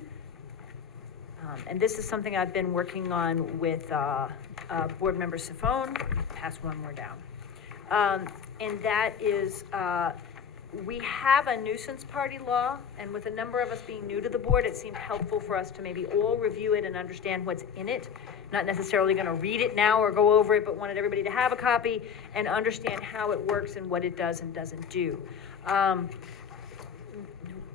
And this is something I've been working on with board member Sifone. Pass one more down. And that is, we have a nuisance party law, and with a number of us being new to the board, it seemed helpful for us to maybe all review it and understand what's in it. Not necessarily gonna read it now or go over it, but wanted everybody to have a copy and understand how it works and what it does and doesn't do.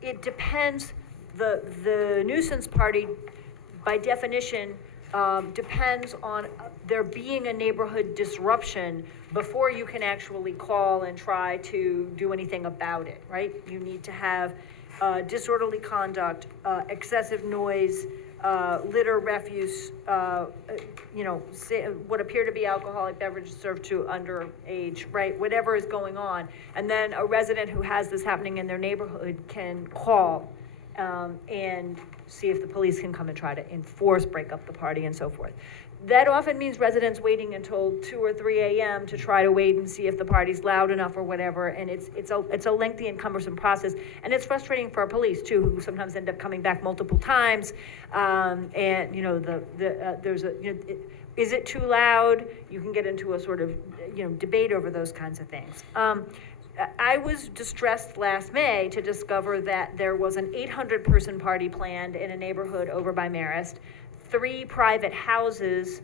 It depends, the nuisance party, by definition, depends on there being a neighborhood disruption before you can actually call and try to do anything about it, right? You need to have disorderly conduct, excessive noise, litter, refuse, what appear to be alcoholic beverages served to underage, right? Whatever is going on. And then a resident who has this happening in their neighborhood can call and see if the police can come and try to enforce, break up the party and so forth. That often means residents waiting until 2 or 3 a.m. to try to wait and see if the party's loud enough or whatever, and it's a lengthy and cumbersome process, and it's frustrating for our police too, who sometimes end up coming back multiple times, and there's is it too loud? You can get into a sort of debate over those kinds of things. I was distressed last May to discover that there was an 800-person party planned in a neighborhood over by Marist. 3 private houses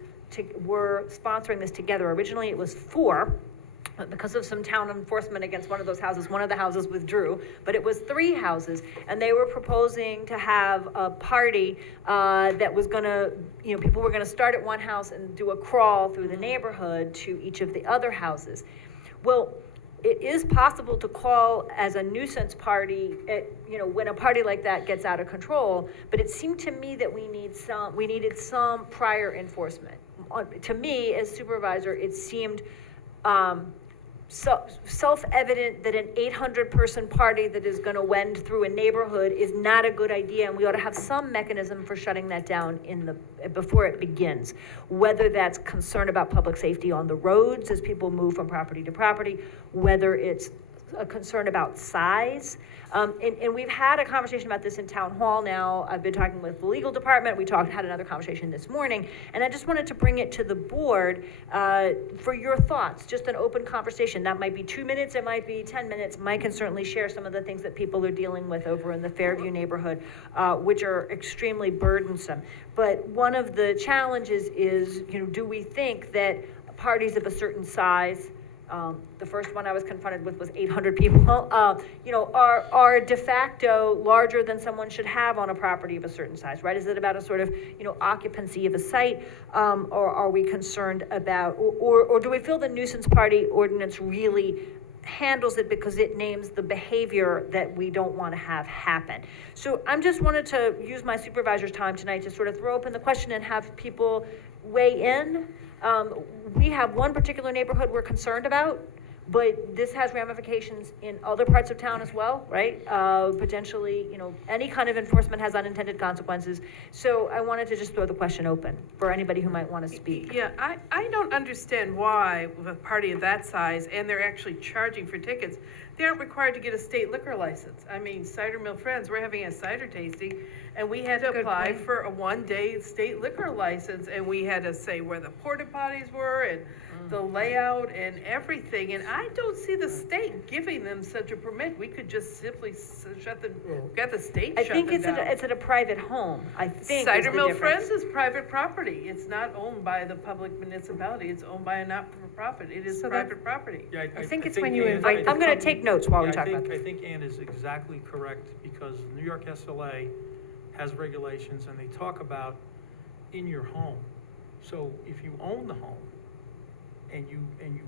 were sponsoring this together. Originally it was 4, but because of some town enforcement against one of those houses, one of the houses withdrew, but it was 3 houses, and they were proposing to have a party that was gonna, people were gonna start at one house and do a crawl through the neighborhood to each of the other houses. Well, it is possible to call as a nuisance party, when a party like that gets out of control, but it seemed to me that we needed some prior enforcement. To me, as supervisor, it seemed self-evident that an 800-person party that is gonna wend through a neighborhood is not a good idea, and we ought to have some mechanism for shutting that down before it begins. Whether that's concern about public safety on the roads as people move from property to property, whether it's a concern about size. And we've had a conversation about this in town hall now. I've been talking with the legal department. We had another conversation this morning, and I just wanted to bring it to the board for your thoughts, just an open conversation. That might be 2 minutes, it might be 10 minutes. Mike can certainly share some of the things that people are dealing with over in the Fairview neighborhood, which are extremely burdensome. But one of the challenges is, do we think that parties of a certain size, the first one I was confronted with was 800 people, are de facto larger than someone should have on a property of a certain size, right? Is it about a sort of, occupancy of a site, or are we concerned about, or do we feel the nuisance party ordinance really handles it because it names the behavior that we don't want to have happen? So I'm just wanted to use my supervisor's time tonight to sort of throw open the question and have people weigh in. We have one particular neighborhood we're concerned about, but this has ramifications in other parts of town as well, right? Potentially, any kind of enforcement has unintended consequences. So I wanted to just throw the question open for anybody who might want to speak. Yeah, I don't understand why with a party of that size, and they're actually charging for tickets, they aren't required to get a state liquor license. I mean, Cider Mill Friends, we're having a cider tasting, and we had to apply for a 1-day state liquor license, and we had to say where the porta potties were and the layout and everything, and I don't see the state giving them such a permit. We could just simply shut them, get the state shut them down. I think it's at a private home, I think. Cider Mill Friends is private property. It's not owned by the public municipality. It's owned by a not-for-profit. It is private property. Yeah, I think it's when you invite. I'm gonna take notes while we talk about this. I think Ann is exactly correct, because New York SLA has regulations, and they talk about in your home. So if you own the home, and you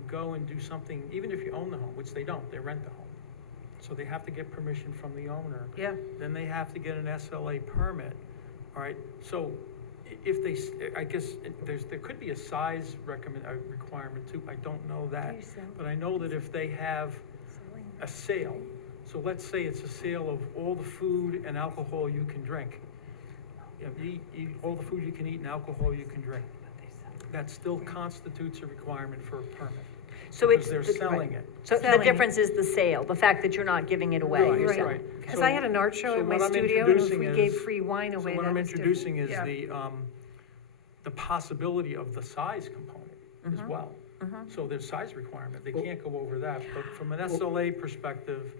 go and do something, even if you own the home, which they don't, they rent the home. So they have to get permission from the owner. Yeah. Then they have to get an SLA permit, all right? So if they, I guess, there could be a size requirement too, I don't know that. But I know that if they have a sale, So let's say it's a sale of all the food and alcohol you can drink. You know, eat all the food you can eat and alcohol you can drink. That still constitutes a requirement for a permit. So because it's. they're selling it. So the Selling it. difference is the sale, the fact that you're not giving it away, Right, you're right. selling. Because I had an art show So at my what I'm studio, and if introducing we gave is- free wine away, So what that I'm was different. introducing is Yeah. the possibility of the size component as Mm-hmm. well. So there's size requirement, they can't go over that, but from an SLA perspective,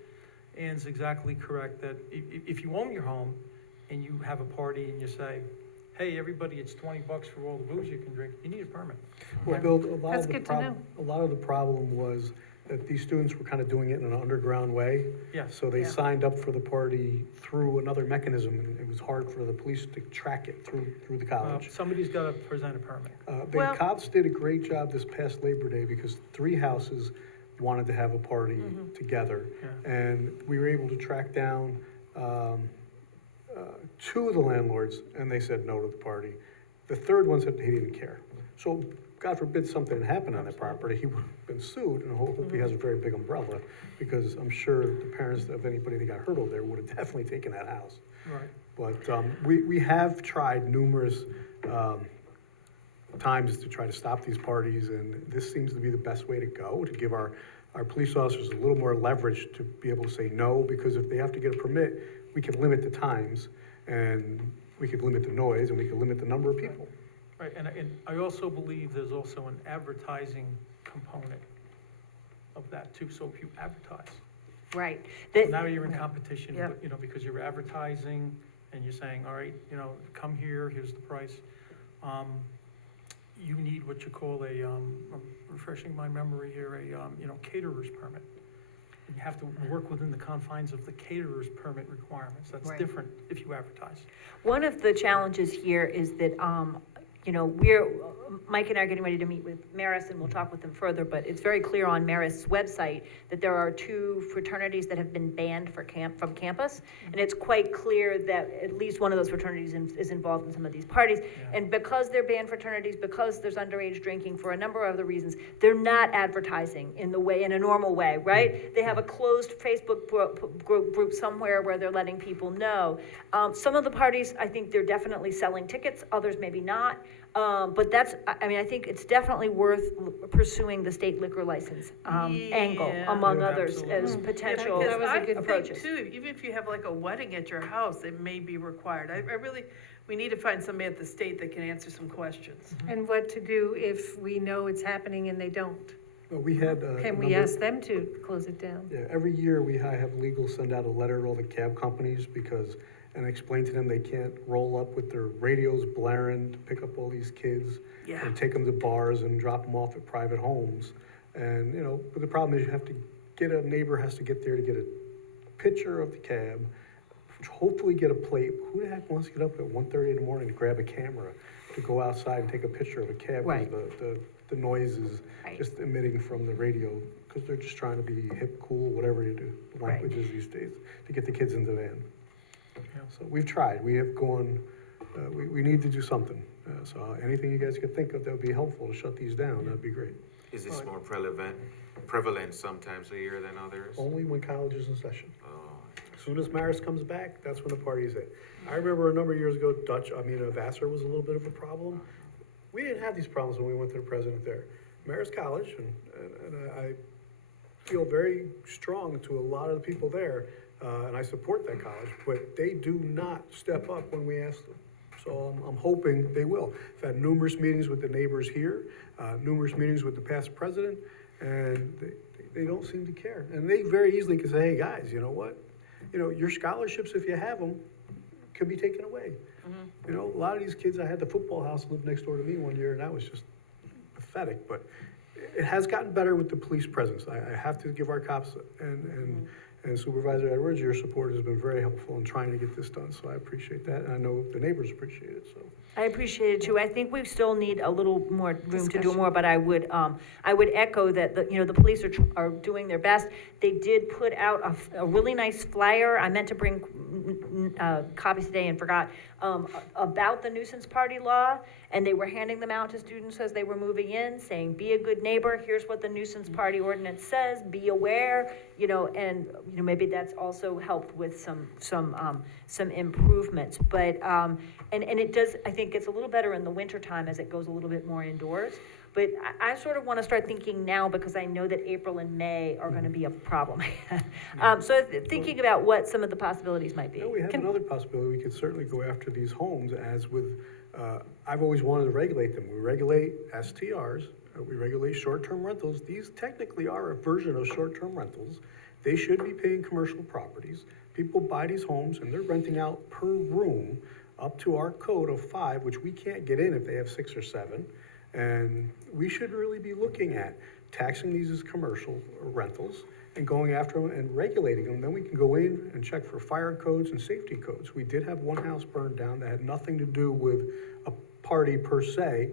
Ann's exactly correct, that if you own your home and you have a party and you say, hey, everybody, it's $20 for all the booze you can drink, you need a permit. Well, Bill, a lot That's of the good to know. a lot of the problem was that these students were kind of doing it in an underground way. Yes. So they Yeah. signed up for the party through another mechanism, and it was hard for the police to track it through the college. Somebody's gotta present a permit. The Well- cops did a great job this past Labor Day because 3 houses wanted to have a party together. Yeah. And we were able to track down 2 of the landlords, and they said no to the party. The third one said he didn't care. So God forbid something had happened on that property, he would have been sued, and I hope he has a very big umbrella, because I'm sure the parents of anybody that got hurt over there would have definitely taken that house. Right. But we have tried numerous times to try to stop these parties, and this seems to be the best way to go, to give our police officers a little more leverage to be able to say no, because if they have to get a permit, we can limit the times, and we could limit the noise, and we could limit the number of people. Right, and I also believe there's also an advertising component of that too, so if you advertise, Right. so The- now you're in competition, Yeah. you know, because you're advertising and you're saying, all right, you know, come here, here's the price. You need what you call I'm refreshing my memory here, you know, caterer's permit. And you have to work within the confines of the caterer's permit requirements. That's Right. different if you advertise. One of the challenges here is that, you know, Mike and I are getting ready to meet with Marist, and we'll talk with them further, but it's very clear on Marist's website that there are 2 fraternities that have been banned from campus, and it's quite clear that at least one of those fraternities is involved in some of these parties. And because they're banned fraternities, because there's underage drinking, for a number of other reasons, they're not advertising in a normal way, right? They have a closed Facebook group somewhere where they're letting people know. Some of the parties, I think they're definitely selling tickets, others maybe not. But I think it's definitely worth pursuing the state liquor license, angle, Yeah. among Yeah, others, absolutely. as potential Because I think approaches. too, even if you have like a wedding at your house, it may be required. I really, we need to find somebody at the state that can answer some questions. And what to do if we know it's happening and they don't? But we had. Can we ask them to close it down? Yeah, every year I have legal send out a letter to all the cab companies and explain to them they can't roll up with their radios blaring to pick up all these kids. Yeah. And take them to bars and drop them off at private homes. And, you know, but the problem is a neighbor has to get there to get a picture of the cab, hopefully get a plate. Who the heck wants to get up at 1:30 in the morning to grab a camera, to go outside and take a picture of a cab? Right. Because the noise is Right. just emitting from the radio, because they're just trying to be hip, cool, whatever you do, the Right. languages these days, to get the kids in the van. Yeah. So we've tried, we have gone, we need to do something. So anything you guys could think of that would be helpful to shut these down, that'd be great. Is this more prevalent sometimes a year than others? Only when college is in session. Oh, As soon as Marist comes back, that's when the party's at. I remember a number of years ago, Vassar was a little bit of a problem. We didn't have these problems when we went to the president there. Marist College, and I feel very strong to a lot of the people there, and I support that college, but they do not step up when we ask them. So I'm hoping they will. I've had numerous meetings with the neighbors here, numerous meetings with the past president, and they don't seem to care. And they very easily can say, hey, guys, you know what? You know, your scholarships, if you have them, could be taken away. You know, a lot of these kids, I had the football house live next door to me one year, and that was just pathetic, but it has gotten better with the police presence. I have to give our cops and Supervisor Edwards, your support has been very helpful in trying to get this done, so I appreciate that, and I know the neighbors appreciate it, so. I appreciate it too. I think we still need a little more room to do Discussion. more, but I would echo that, the police are doing their best. They did put out a really nice flyer. I meant to bring copies today and forgot, about the nuisance party law, and they were handing them out to students as they were moving in, saying, be a good neighbor, here's what the nuisance party ordinance says, be aware, you know, and, you know, maybe that's also helped with some improvements, but, and it does, I think it's a little better in the wintertime as it goes a little bit more indoors, but I sort of wanna start thinking now, because I know that April and May are gonna be a problem. So thinking about what some of the possibilities might be. Yeah, we have another possibility. We could certainly go after these homes as with, I've always wanted to regulate them. We regulate STRs, we regulate short-term rentals. These technically are a version of short-term rentals. They should be paying commercial properties. People buy these homes and they're renting out per room up to our code of 5, which we can't get in if they have 6 or 7. And we should really be looking at taxing these as commercial rentals and going after them and regulating them. Then we can go in and check for fire codes and safety codes. We did have one house burned down that had nothing to do with a party per se,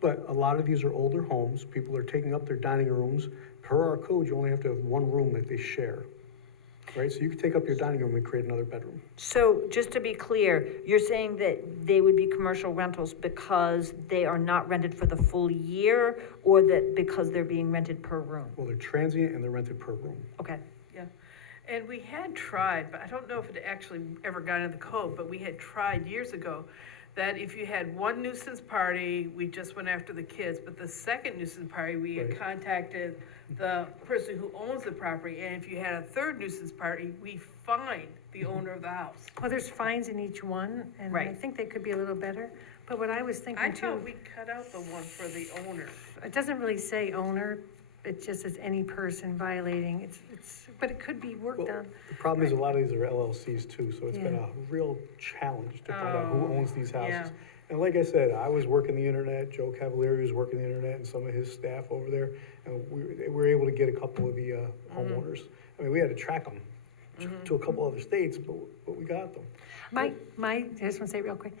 but a lot of these are older homes. People are taking up their dining rooms. Per our code, you only have to have one room that they share, right? So you can take up your dining room and create another bedroom. So just to be clear, you're saying that they would be commercial rentals because they are not rented for the full year, or that because they're being rented per room? Well, they're transient and they're rented per room. Okay. Yeah, and we had tried, but I don't know if it actually ever got in the code, but we had tried years ago that if you had one nuisance party, we just went after the kids, but the second nuisance party, we had Right. contacted the person who owns the property, and if you had a third nuisance party, we fined the owner of the house. Well, there's fines in each one, and I Right. think they could be a little better, but what I was I thinking too, thought we cut out the one for the owner. it doesn't really say owner, it just says any person violating, but it could be worked Well, on. the problem is a lot of these are LLCs too, so it's been Yeah. a real challenge to find out who Oh, owns these houses. yeah. And like I said, I was working the internet, Joe Cavalieri was working the internet, and some of his staff over there, and we were able to get a couple of the homeowners. I mean, we had to track them to a couple other states, but we got them. I just want to say real quick,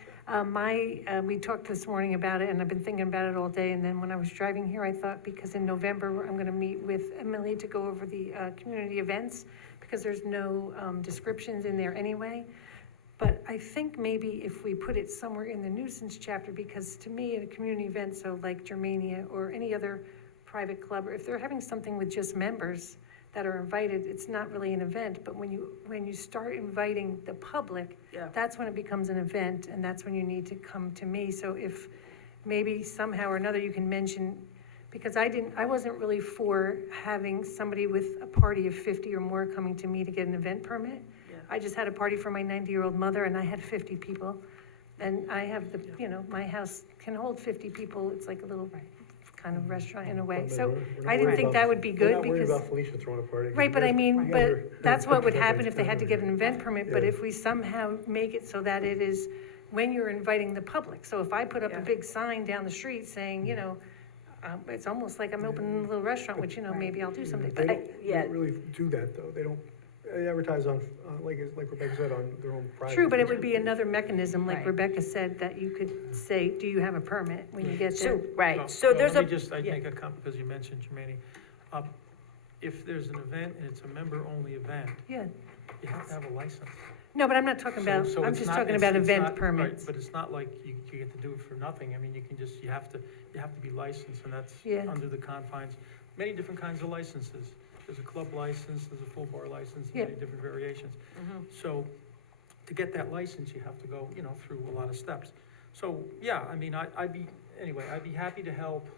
we talked this morning about it, and I've been thinking about it all day, and then when I was driving here, I thought, because in November, I'm gonna meet with Emily to go over the, community events, because there's no, descriptions in there anyway. But I think maybe if we put it somewhere in the nuisance chapter, because to me, at a community event, so like Germania or any other private club, or if they're having something with just members that are invited, it's not really an event, but when you start inviting the public, Yeah. that's when it becomes an event, and that's when you need to come to me. So if maybe somehow or another you can mention, because I wasn't really for having somebody with a party of 50 or more coming to me to get an event permit. Yeah. I just had a party for my 90-year-old mother, and I had 50 people. And I have my house can hold 50 people. It's like a little kind of restaurant in a way. So I didn't think that would be good We're not worried because, about Felicia throwing a party. right, but I mean, You guys but are- that's what would they're happen if they had to get an event permit. But Yeah. if we somehow make it so that it is when you're inviting the public. So if I put up a Yeah. big sign down the street saying, it's almost like I'm opening a little restaurant, which, maybe I'll do someday. They But don't really do that, though. They advertise on, like Rebecca said, on their own private. true, but it would be another mechanism, like Right. Rebecca said, that you could say, do you have a permit when you get So, there? right, Well, so well, there's I'd yeah. make a comment, because you mentioned Germany. If there's an event and it's a member-only event, Yeah. you have to have a license. No, but I'm not talking about, So I'm it's just not- talking it's- about it's event not- right, permits. But it's not like you get to do it for nothing. I mean, you have to be licensed, and that's Yeah. under the confines. Many different kinds of licenses. There's a club license, there's a full bar license, Yeah. many different variations. So to get that license, you have to go, through a lot of steps. So, yeah, I mean, I'd be happy to help.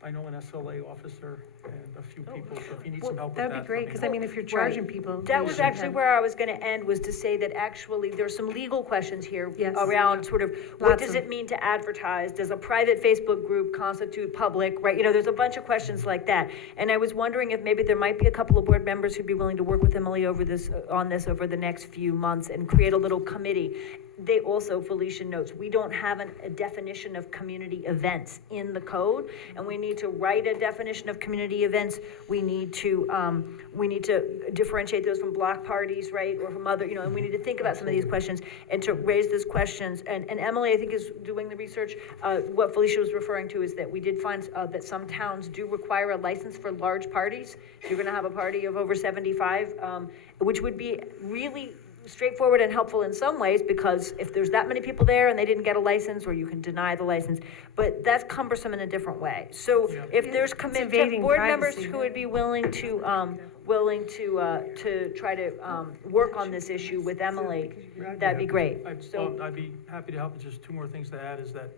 I know an SLA officer and a few people, so if you need some help with that. That'd be great, let me because know. I mean, if you're charging people. That you was should actually have- where I was gonna end, was to say that actually there's some legal questions here Yes. around sort of, what Lots does of- it mean to advertise? Does a private Facebook group constitute public, right? There's a bunch of questions like that. And I was wondering if maybe there might be a couple of board members who'd be willing to work with Emily over this over the next few months and create a little committee. They also, Felicia notes, we don't have a definition of community events in the code, and we need to write a definition of community events. We need to differentiate those from block parties, right, or from other, and we need to think about some of these questions and to raise those questions. And Emily, I think, is doing the research. What Felicia was referring to is that we did find that some towns do require a license for large parties. If you're gonna have a party of over 75, which would be really straightforward and helpful in some ways, because if there's that many people there and they didn't get a license, or you can deny the license, but that's cumbersome in a different way. So Yeah. if there's invading board members privacy. who would be willing to willing to try to, work on this issue with Emily, that'd be great. I'd be happy to help, but just two more things to add is that,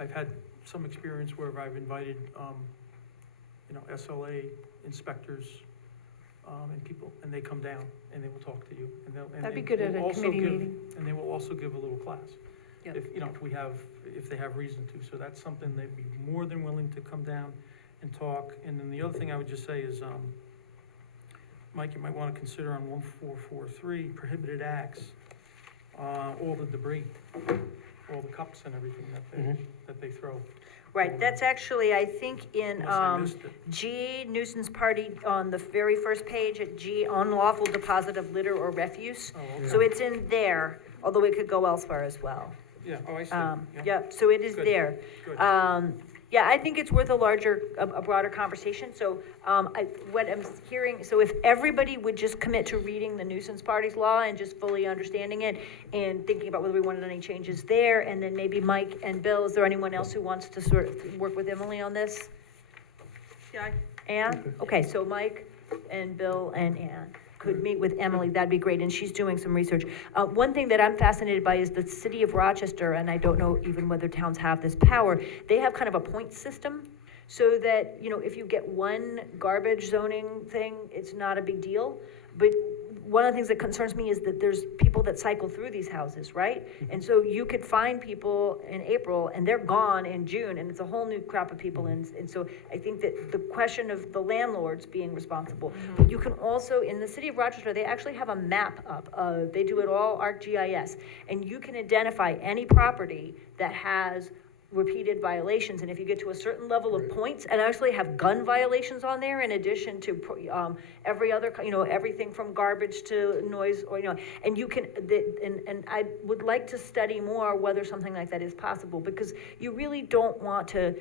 I've had some experience where I've invited, SLA inspectors, and people, and they come down and they will talk to you and they'll. and That'd be they good at will a also committee give- meeting. And they will also give a little class. Yep. If they have reason to, so that's something they'd be more than willing to come down and talk. And then the other thing I would just say is, Mike, you might wanna consider on 1443, prohibited acts, all the debris, all the cups and everything that they throw. Right, that's actually, I think, in, Unless I missed it. G, nuisance party, on the very first page at G, unlawful deposit of litter or refuse. Oh, okay. So it's in there, although it could go elsewhere as well. Yeah, oh, I see. Yep, so it is Good, there. good. Yeah, I think it's worth a broader conversation, so, what I'm hearing, so if everybody would just commit to reading the nuisance parties law and just fully understanding it and thinking about whether we wanted any changes there, and then maybe Mike and Bill, is there anyone else who wants to sort of work with Emily on this? Yeah, Ann? Okay, so Mike and Bill and Ann could meet with Emily, that'd be great, and she's doing some research. One thing that I'm fascinated by is the city of Rochester, and I don't know even whether towns have this power, they have kind of a point system, so that, if you get one garbage zoning thing, it's not a big deal, but one of the things that concerns me is that there's people that cycle through these houses, right? And so you could find people in April and they're gone in June, and it's a whole new crop of people, and so I think that the question of the landlords being responsible, but you can also, in the city of Rochester, they actually have a map up, they do it all ArcGIS, and you can identify any property that has repeated violations, and if you get to a certain level of points, and actually have gun violations on there in addition to, every other, everything from garbage to noise, or, and you can, and I would like to study more whether something like that is possible, because you really don't want to,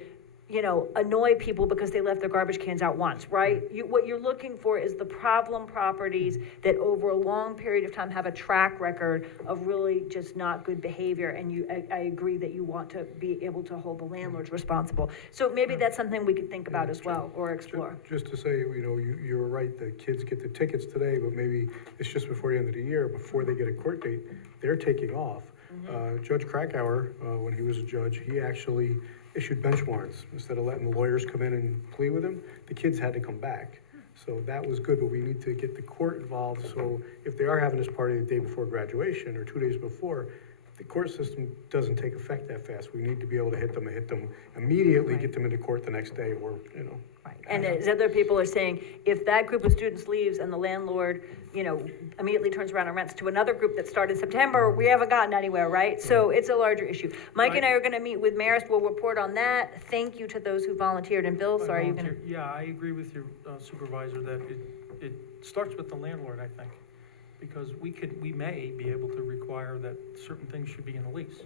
annoy people because they left their garbage cans out once, right? What you're looking for is the problem properties that over a long period of time have a track record of really just not good behavior, and I agree that you want to be able to hold the landlords responsible. So maybe that's something we could think about as well, or explore. Just to say, you were right, the kids get the tickets today, but maybe it's just before the end of the year, before they get a court date, they're taking off. Judge Krakauer, when he was a judge, he actually issued bench warrants. Instead of letting the lawyers come in and plead with him, the kids had to come back. So that was good, but we need to get the court involved, so if they are having this party the day before graduation or 2 days before, the court system doesn't take effect that fast. We need to be able to hit them immediately, get them into court the next day, or, Right. And as other people are saying, if that group of students leaves and the landlord, immediately turns around and rents to another group that started September, we haven't gotten anywhere, right? So it's a larger issue. Mike and I are gonna meet with Marist, we'll report on that. Thank you to those who volunteered, and Bill, sorry, you gonna? Yeah, I agree with your supervisor that it starts with the landlord, I think. Because we may be able to require that certain things should be in the lease,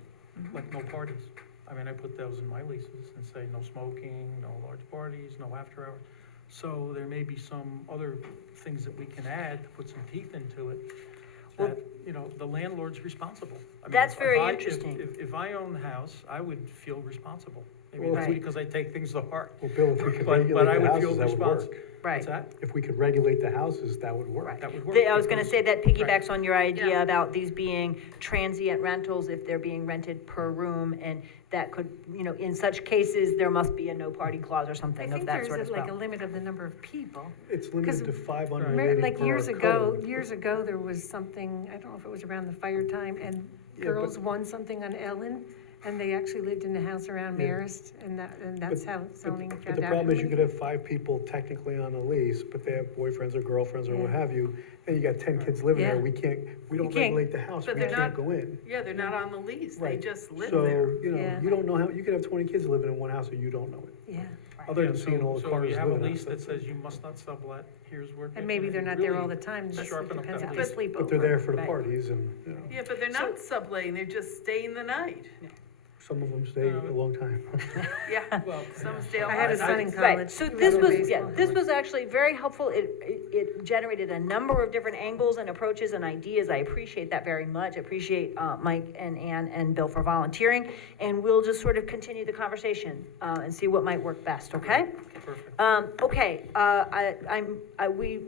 like no parties. I mean, I put those in my leases and say no smoking, no large parties, no after hours. So there may be some other things that we can add to put some teeth into it, that, the landlord's responsible. I mean, That's very if interesting. If I own the house, I would feel responsible. Maybe Well, that's Right. because I take things to heart. well, Bill, if we could But regulate I the would feel houses, that would responsible. work. Right. What's that? If we could regulate the houses, that would work. That would work. I was gonna because- say that piggybacks on your idea Yeah. about these being transient rentals, if they're being rented per room, and that could, in such cases, there must be a no party clause or I something of think that there's sort as like a well. limit of the number of people. It's 'Cause limited to 5 Right. unrelated Like per years our ago, code. there was something, I don't know if it was around the fire time, and Yeah, girls but- won something on Ellen, and they actually lived in a house around Yeah. Marist, and that's how zoning But found the out. problem is you could have 5 people technically on a lease, but they have boyfriends or girlfriends or what Yeah. have you, and you got 10 kids living there, Yeah. we don't can't- regulate the house, we but they're can't not- go in. yeah, they're not on the lease, they Right. just live So, there. Yeah. you don't know how, you could have 20 kids living in one house and you don't know it, Yeah, other than Yeah, seeing all the so cars you have a living lease that outside. says you must not sublet, here's where. and maybe they're not there all the time, it Sharpen up depends that if they lease. sleep over. But they're there for the Right. parties and, Yeah, but they're not subletting, they're just staying the night. some of them stay a long time. Yeah, Well, some stay all I had a night. son in Right, college. so He this in was, baseball. this was actually very helpful, it generated a number of different angles and approaches and ideas, I appreciate that very much, I appreciate, Mike and Ann and Bill for volunteering, and we'll just sort of continue the conversation, and see what might work best, okay? Perfect. Okay,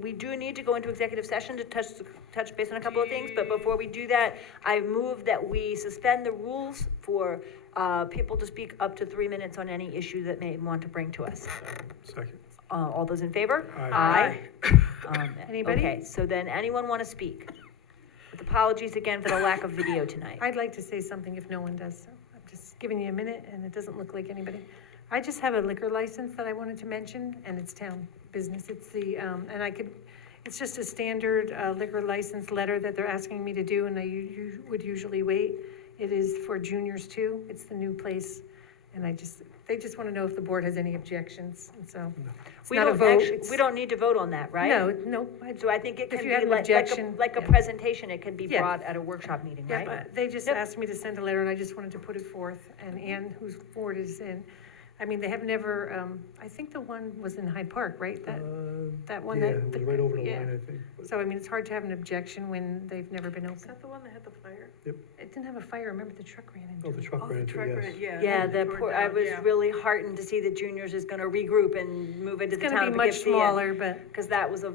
we do need to go into executive session to touch base on a couple of things, but before we do that, I move that we suspend the rules for, people to speak up to 3 minutes on any issue that may want to bring to us. Second. All those in favor? Aye. Anybody? Okay, so then anyone want to speak? With apologies again for the lack of video tonight. I'd like to say something if no one does, so I'm just giving you a minute, and it doesn't look like anybody. I just have a liquor license that I wanted to mention, and it's town business. It's the, it's just a standard liquor license letter that they're asking me to do, and I would usually wait. It is for juniors too. It's the new place, and they just want to know if the board has any objections, and so. It's We not a don't vote. actually, we don't need to vote on that, right? No. So I think it If can you be had an like a objection, yeah. presentation, it can be Yeah. brought at a workshop meeting, Yeah, right? but they just Yep. asked me to send a letter, and I just wanted to put it forth, and Ann, whose board is in, I mean, they have never, I think the one was in Hyde Park, right? That one Yeah, that. it was right over the yeah. line, I think. But- So, I mean, it's hard to have an objection when they've never been Is open. that the one that had the fire? It didn't have a fire, remember the truck ran into Oh, it. the truck Oh, the ran into, truck yes. ran, yeah. Yeah, they the tore poor, it I down, was yeah. really heartened to see that juniors is gonna regroup and move into It's the gonna town be of much Poughkeepsie. smaller, but Because that was a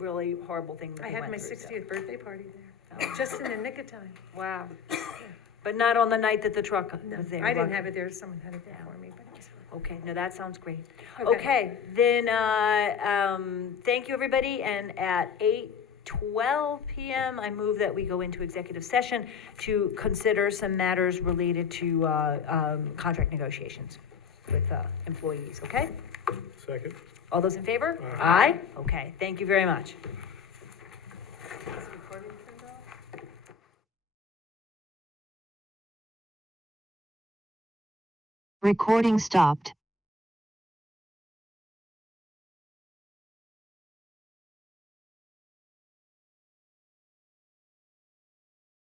really horrible thing that I we had went my through, so. 60th birthday party there, just in the nick of time. Wow. But not on the night that the truck No, was there. I didn't right? have it there, someone had it there for me, but it was fine. Okay, no, that sounds great. Okay. Okay, then, thank you, everybody, and at 8:12 PM, I move that we go into executive session to consider some matters related to, contract negotiations with, employees, okay? Second. All those in favor? Aye. Okay, thank you very much. Recording stopped.